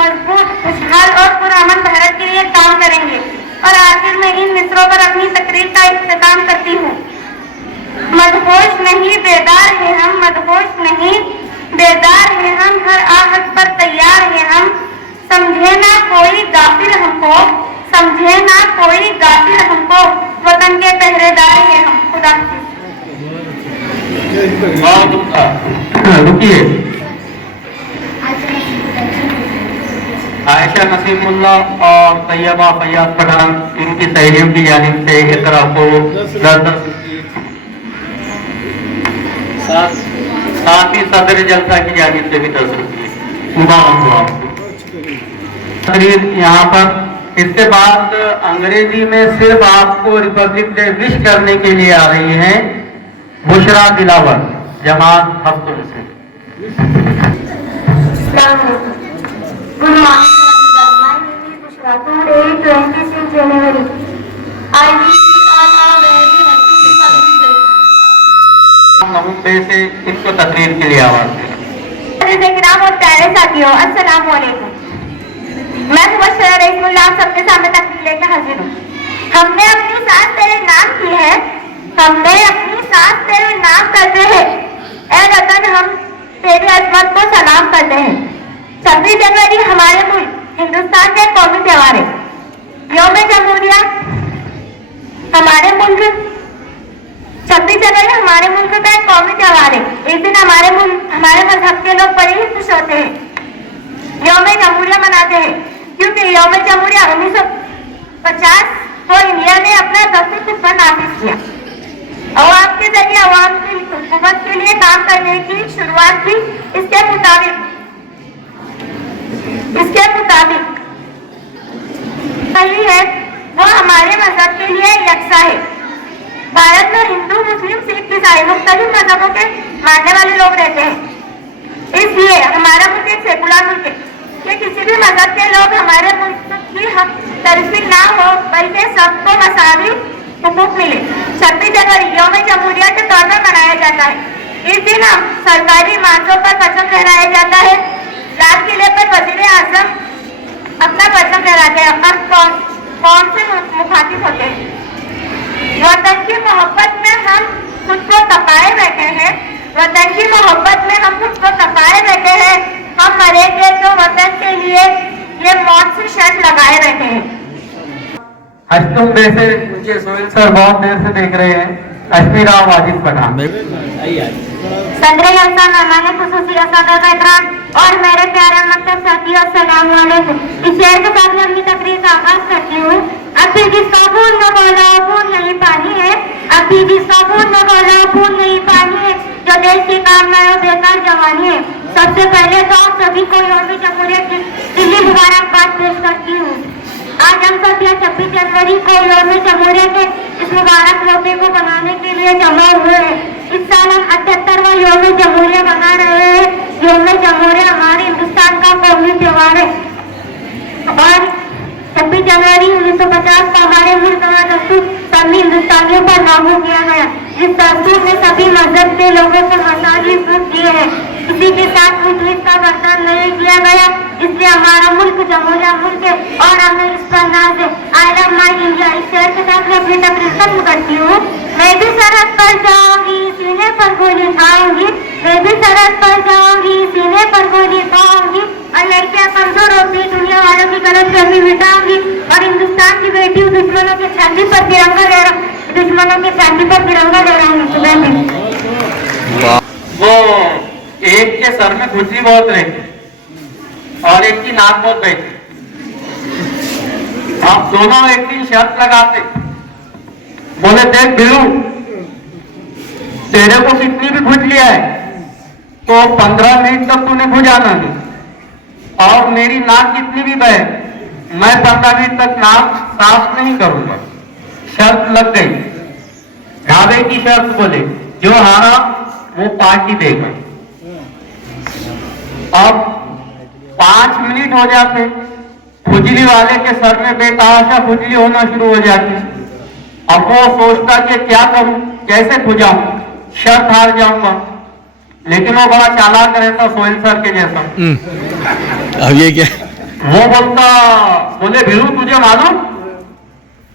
मजबूत, खुशहाल और पुरअमन भारत के लिए काम करेंगे। और आखिर में इन मिसरों पर अपनी तकरीर का इख्तिताम करती हूँ। मदहोश नहीं बेदार है हम, मदहोश नहीं बेदार है हम, हर आहट पर तैयार है हम। समझे ना कोई गाफिल हमको, समझे ना कोई गाफिल हमको, वतन के पहरेदार है हम। खुदा रुकिए। आयशा नसीमुल्ला और तैयबा फैयाज पठान इनकी सहेलियों की जानिब से इकरा को 10-10 साथ ही सदर जलसा की जानिब से भी 10 रुपये तकरीर यहाँ पर। इसके बाद अंग्रेजी में सिर्फ आपको रिपब्लिक डे विश करने के लिए आ रही हैं बुशरा दिलावर जमात हफ्तों से। Good morning everyone. My name is Bushra. Today, 26 January. I wish you all a very happy Republic Day. Mumbai से इनको तकरीर के लिए आवाज दें। और प्यारे साथियों, अस्सलाम वालेकुम। मैं मुबश्शरा रहीमुल्लाह आप सबके सामने तकरीर लेकर हाजिर हूँ। हमने अपनी सांस तेरे नाम की है, हमने अपनी सांस तेरे नाम करते हैं। ऐ वतन, हम तेरी अजमत को सलाम करते हैं। 26 जनवरी हमारे मुल्क हिंदुस्तान का कौमी त्योहार है। यौम जमहूरिया हमारे मुल्क 26 जनवरी हमारे मुल्क का एक कौमी त्योहार है। इस दिन हमारे मजहब के लोग बड़े ही खुश होते हैं, यौम जमहूरिया मनाते हैं, क्योंकि यौम जमहूरिया 1950 को इंडिया ने अपना 10वीं खुतबा नाफिज किया और आपके जरिए अवाम की हुकूमत के लिए काम करने की शुरुआत की। इसके मुताबिक सही है, वो हमारे मजहब के लिए यकसा है। भारत में हिंदू, मुस्लिम, सिख, ईसाई मुख्तलिफ मजहबों के मानने वाले लोग रहते हैं। इसलिए हमारा मुल्क एक सेकुलर मुल्क है कि किसी भी मजहब के लोग हमारे मुल्क की हक तरफी ना हो, बल्कि सबको मसावी हुकूक मिले। 26 जनवरी यौम जमहूरिया के तौर पर मनाया जाता है। इस दिन हम सरकारी मार्चों पर परचम लहराया जाता है। लाल किले पर वजीर आजम अपना परचम लहराते हैं। अब कौन से मुखातिब होते हैं? वतन की मोहब्बत में हम खुद को तपाए बैठे हैं, वतन की मोहब्बत में हम खुद को तपाए बैठे हैं। हम मरेंगे तो वतन के लिए ये मौत से शर्त लगाए बैठे हैं। तुम वैसे मुझे सोहेल सर बहुत देर से देख रहे हैं। अश्मी राव वाजिद पठान सदर जलसा, मेहमान खुसूसी और मेरे प्यारे मकतब साथियों, अस्सलाम वालेकुम। इस शेर के साथ मैं अपनी तकरीर का आगाज करती हूँ। अभी जिसका खून न बोला खून नहीं पानी है, अभी जिसका खून न बोला खून नहीं पानी है, जो देश के काम में हो बेकार जवानी है। सबसे पहले तो आप सभी को यौम जमहूरियत की दिल्ली मुबारकबाद पेश करती हूँ। आज हम सब यह 26 जनवरी को यौम जमहूरिया के इस मुबारक मौके को बनाने के लिए जमा हुए हैं। इस साल हम 78वां यौम जमहूरिया मना रहे हैं। यौम जमहूरिया हमारे हिंदुस्तान का कौमी त्योहार है और 26 जनवरी 1950 को हमारे मुल्क का दस्तूर सभी हिंदुस्तानियों पर लागू किया गया। इस दस्तूर में सभी मजहब के लोगों को मसाली हकूक दिए हैं। किसी के साथ मुस्लिम का बर्ताव नहीं किया गया। इसलिए हमारा मुल्क जमहूरिया मुल्क है और हमें इस पर नाज है। I love my India. इस शहर के साथ मैं अपनी तकरीर खत्म करती हूँ। मैं भी सरहद पर जाऊंगी, सीने पर गोली खाऊंगी, मैं भी सरहद पर जाऊंगी, सीने पर गोली खाऊंगी, और लड़कियां कमजोर होती दुनिया वालों की गलत फहमी मिटाऊंगी, और हिंदुस्तान की बेटी दुश्मनों के छाती पर तिरंगा लहराऊंगी। वो एक के सर में खुजली बहुत रहती और एक की नाक बहुत बहती। अब दोनों एक दिन शर्त लगाते, बोले देख बिल्लू, तेरे को कितनी भी खुजली है तो 15 मिनट तक तूने खुजाना नहीं, और मेरी नाक कितनी भी बहे मैं 15 मिनट तक नाक साफ नहीं करूंगा। शर्त लग गई, ढाबे की शर्त। बोले जो हारा वो पार्टी देगा। अब 5 मिनट हो जाते, खुजली वाले के सर में बेतहाशा खुजली होना शुरू हो जाती। अब वो सोचता कि क्या करूं, कैसे खुजाऊं, शर्त हार जाऊंगा। लेकिन वो बड़ा चालाक रहता, सोहेल सर के जैसा। अब ये क्या? वो बोलता, बोले भिरू तुझे मालूम?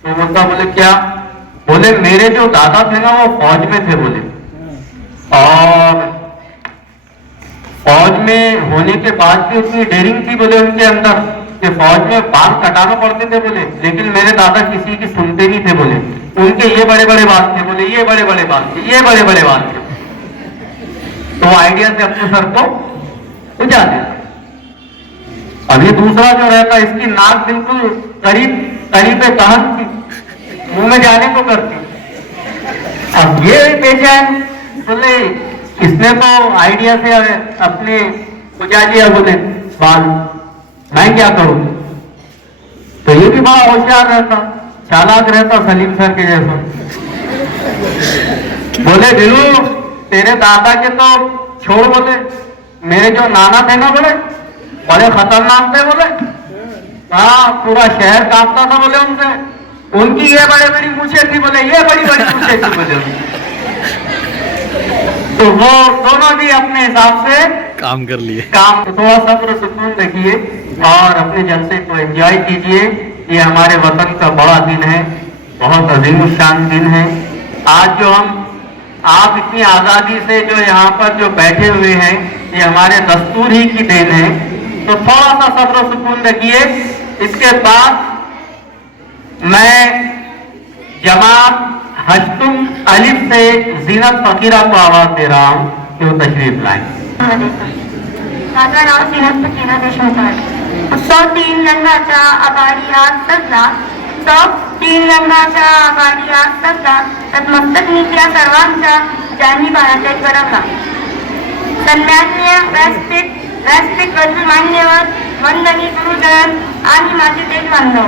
तो बोलता, बोले क्या? बोले मेरे जो दादा थे ना वो फौज में थे। बोले और फौज में होने के बाद भी उतनी डेयरिंग थी बोले उनके अंदर कि फौज में बाल कटाना पड़ते थे। बोले लेकिन मेरे दादा किसी की सुनते नहीं थे। बोले उनके ये बड़े बड़े बाल थे। बोले ये बड़े बड़े बाल थे, ये बड़े बड़े बाल थे। तो आइडिया से अपने सर को बुझा देता। अभी दूसरा जो रहता, इसकी नाक बिल्कुल करीब कहन थी, मुंह में जाने को करती। अब ये बेचैन, बोले इसने तो आइडिया से अपने बुझा दिया। बोले बाल, मैं क्या करूं? तो ये भी बड़ा होशियार रहता, चालाक रहता, सलीम सर के जैसा। बोले बिल्लू तेरे दादा के तो छोड़, बोले मेरे जो नाना थे ना बोले बड़े खतरनाक थे। बोले हाँ, पूरा शहर कांपता था बोले उनसे। उनकी ये बड़ी बड़ी मूछें थी। बोले ये बड़ी बड़ी मूछें थी। बोले तो वो दोनों भी अपने हिसाब से काम कर लिए। काम। तो थोड़ा सब्र सुकून रखिए और अपने जलसे को एंजॉय कीजिए। ये हमारे वतन का बड़ा दिन है, बहुत अजीम शान दिन है। आज जो आप इतनी आजादी से जो यहाँ पर जो बैठे हुए हैं, ये हमारे दस्तूर ही की देन है। तो थोड़ा सा सब्र सुकून रखिए। इसके बाद मैं जमात हश्तुम अलिफ से जीनत फकीरा को आवाज दे रहा हूँ कि वो तशरीफ लाएं। माझं नाव सीनत फकीरा देशमुख आहे। उत्सव 3 रंगाच्या आघाडीयात सजला, उत्सव 3 रंगाच्या आघाडीयात सजला, तत्मस्तक नीत्या सर्वांच्या ज्यांनी भारतात घडवला। सन्माननीय व्यासपीठ वरील मान्यवर, वंदनीय गुरुजन आणि माझे देश बांधव,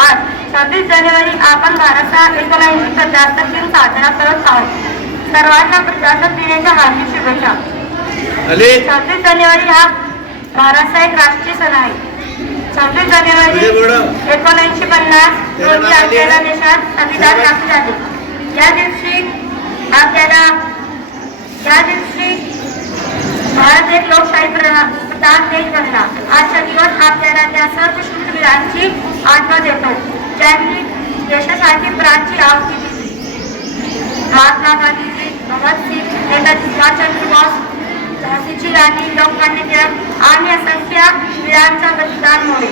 आज 26 जानेवारी आपण भारतचा 19 प्रजासत्ताक दिन साजरा करत आहोत। सर्वांना प्रजासत्ताक दिनाच्या हार्दिक शुभेच्छा। 26 जानेवारी हा भारताचा एक राष्ट्रीय सण आहे। 26 जानेवारी 1950 रोजी आपल्या देशात संविधान लागू झाले। या दिवशी भारत एक लोकशाही प्रधान देश बनला। आजचा दिवस आपल्याला त्या सर्व शूरवीरांची आठवण देतो ज्यांनी देशासाठी प्राणाची आहुती दिली। महात्मा गांधीजी, भगतसिंग, नेताजी सुभाषचंद्र बोस, झाशीची राणी, लोकमान्य टिळक आणि असंख्य वीरांच्या बलिदानामुळे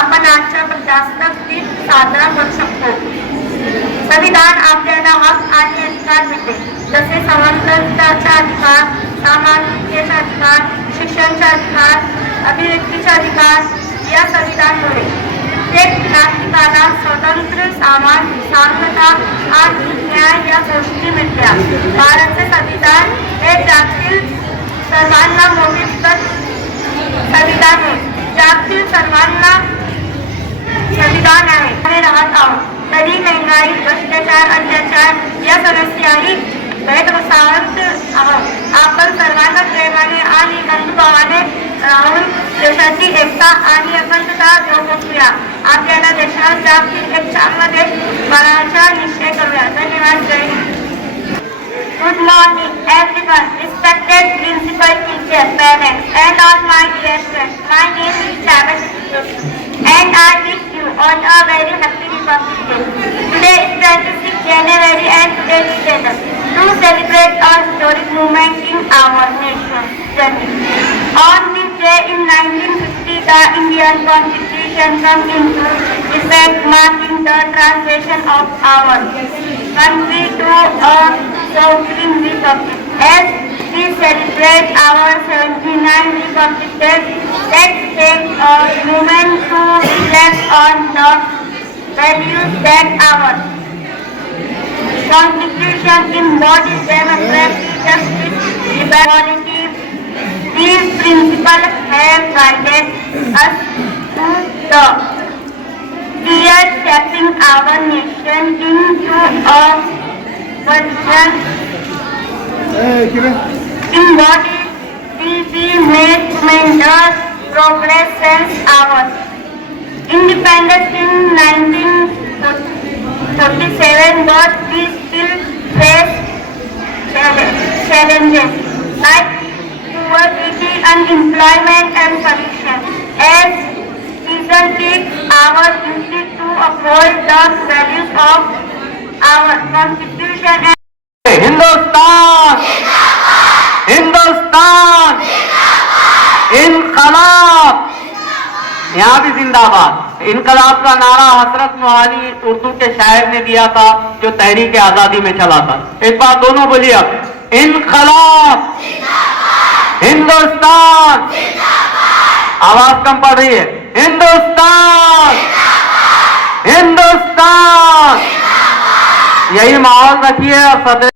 आपण आजचा प्रजासत्ताक दिन साजरा करू शकतो। संविधान आपल्याला हक आणि अधिकार देते, जसे समानतेचा अधिकार, सामाजिकतेचा अधिकार, शिक्षणाचा अधिकार, अभिव्यक्तीचा अधिकार। या संविधानामुळे प्रत्येक नागरिकाला स्वतंत्र, समान, शांतता आणि न्याय या गोष्टी मिळतात। भारताचे संविधान हे जगातील सर्वांना मोठे संविधान आहे, जगातील सर्वांना संविधान आहे। आणि राहत आहोत तरी महंगाई, भ्रष्टाचार, अत्याचार या समस्याही भेडसावत आहोत। आपण सर्वांना प्रेमाने आणि बंधुभावाने राहून देशाची एकता आणि अखंडता जोपासूया। आपल्याला देशात जागतिक एक चांगला देश बनवण्याचा निश्चय करूया। धन्यवाद। जय Hind. Good morning everyone, respected principal, teacher, parents and all my dear friends. My name is Travis and I wish you all a very happy Republic Day. Today is 26 January and today we gather to celebrate a historic moment in our nation's journey. On this day in 1950, the Indian Constitution came into effect, marking the transition of our country to a sovereign republic. As we celebrate our 79 completed, let's take a moment to reflect on the values that our Constitution embodies: democracy, justice, equality. These principles have guided us through the years, shaping our nation into a version embodied. We made tremendous progress since our independence in 1947, but we still face challenges like poverty, unemployment, and corruption. As citizens, our duty to uphold the values of our Constitution and Hindustan Hindustan इनकलाब, यहाँ भी जिंदाबाद। इनकलाब का नारा हजरत मोहानी उर्दू के शायर ने दिया था, जो तहरीक आजादी में चला था। एक बार दोनों बोलिए आप, इनकलाब हिंदुस्तान। आवाज कम पड़ रही है, हिंदुस्तान हिंदुस्तान। यही माहौल रखिए और सदैव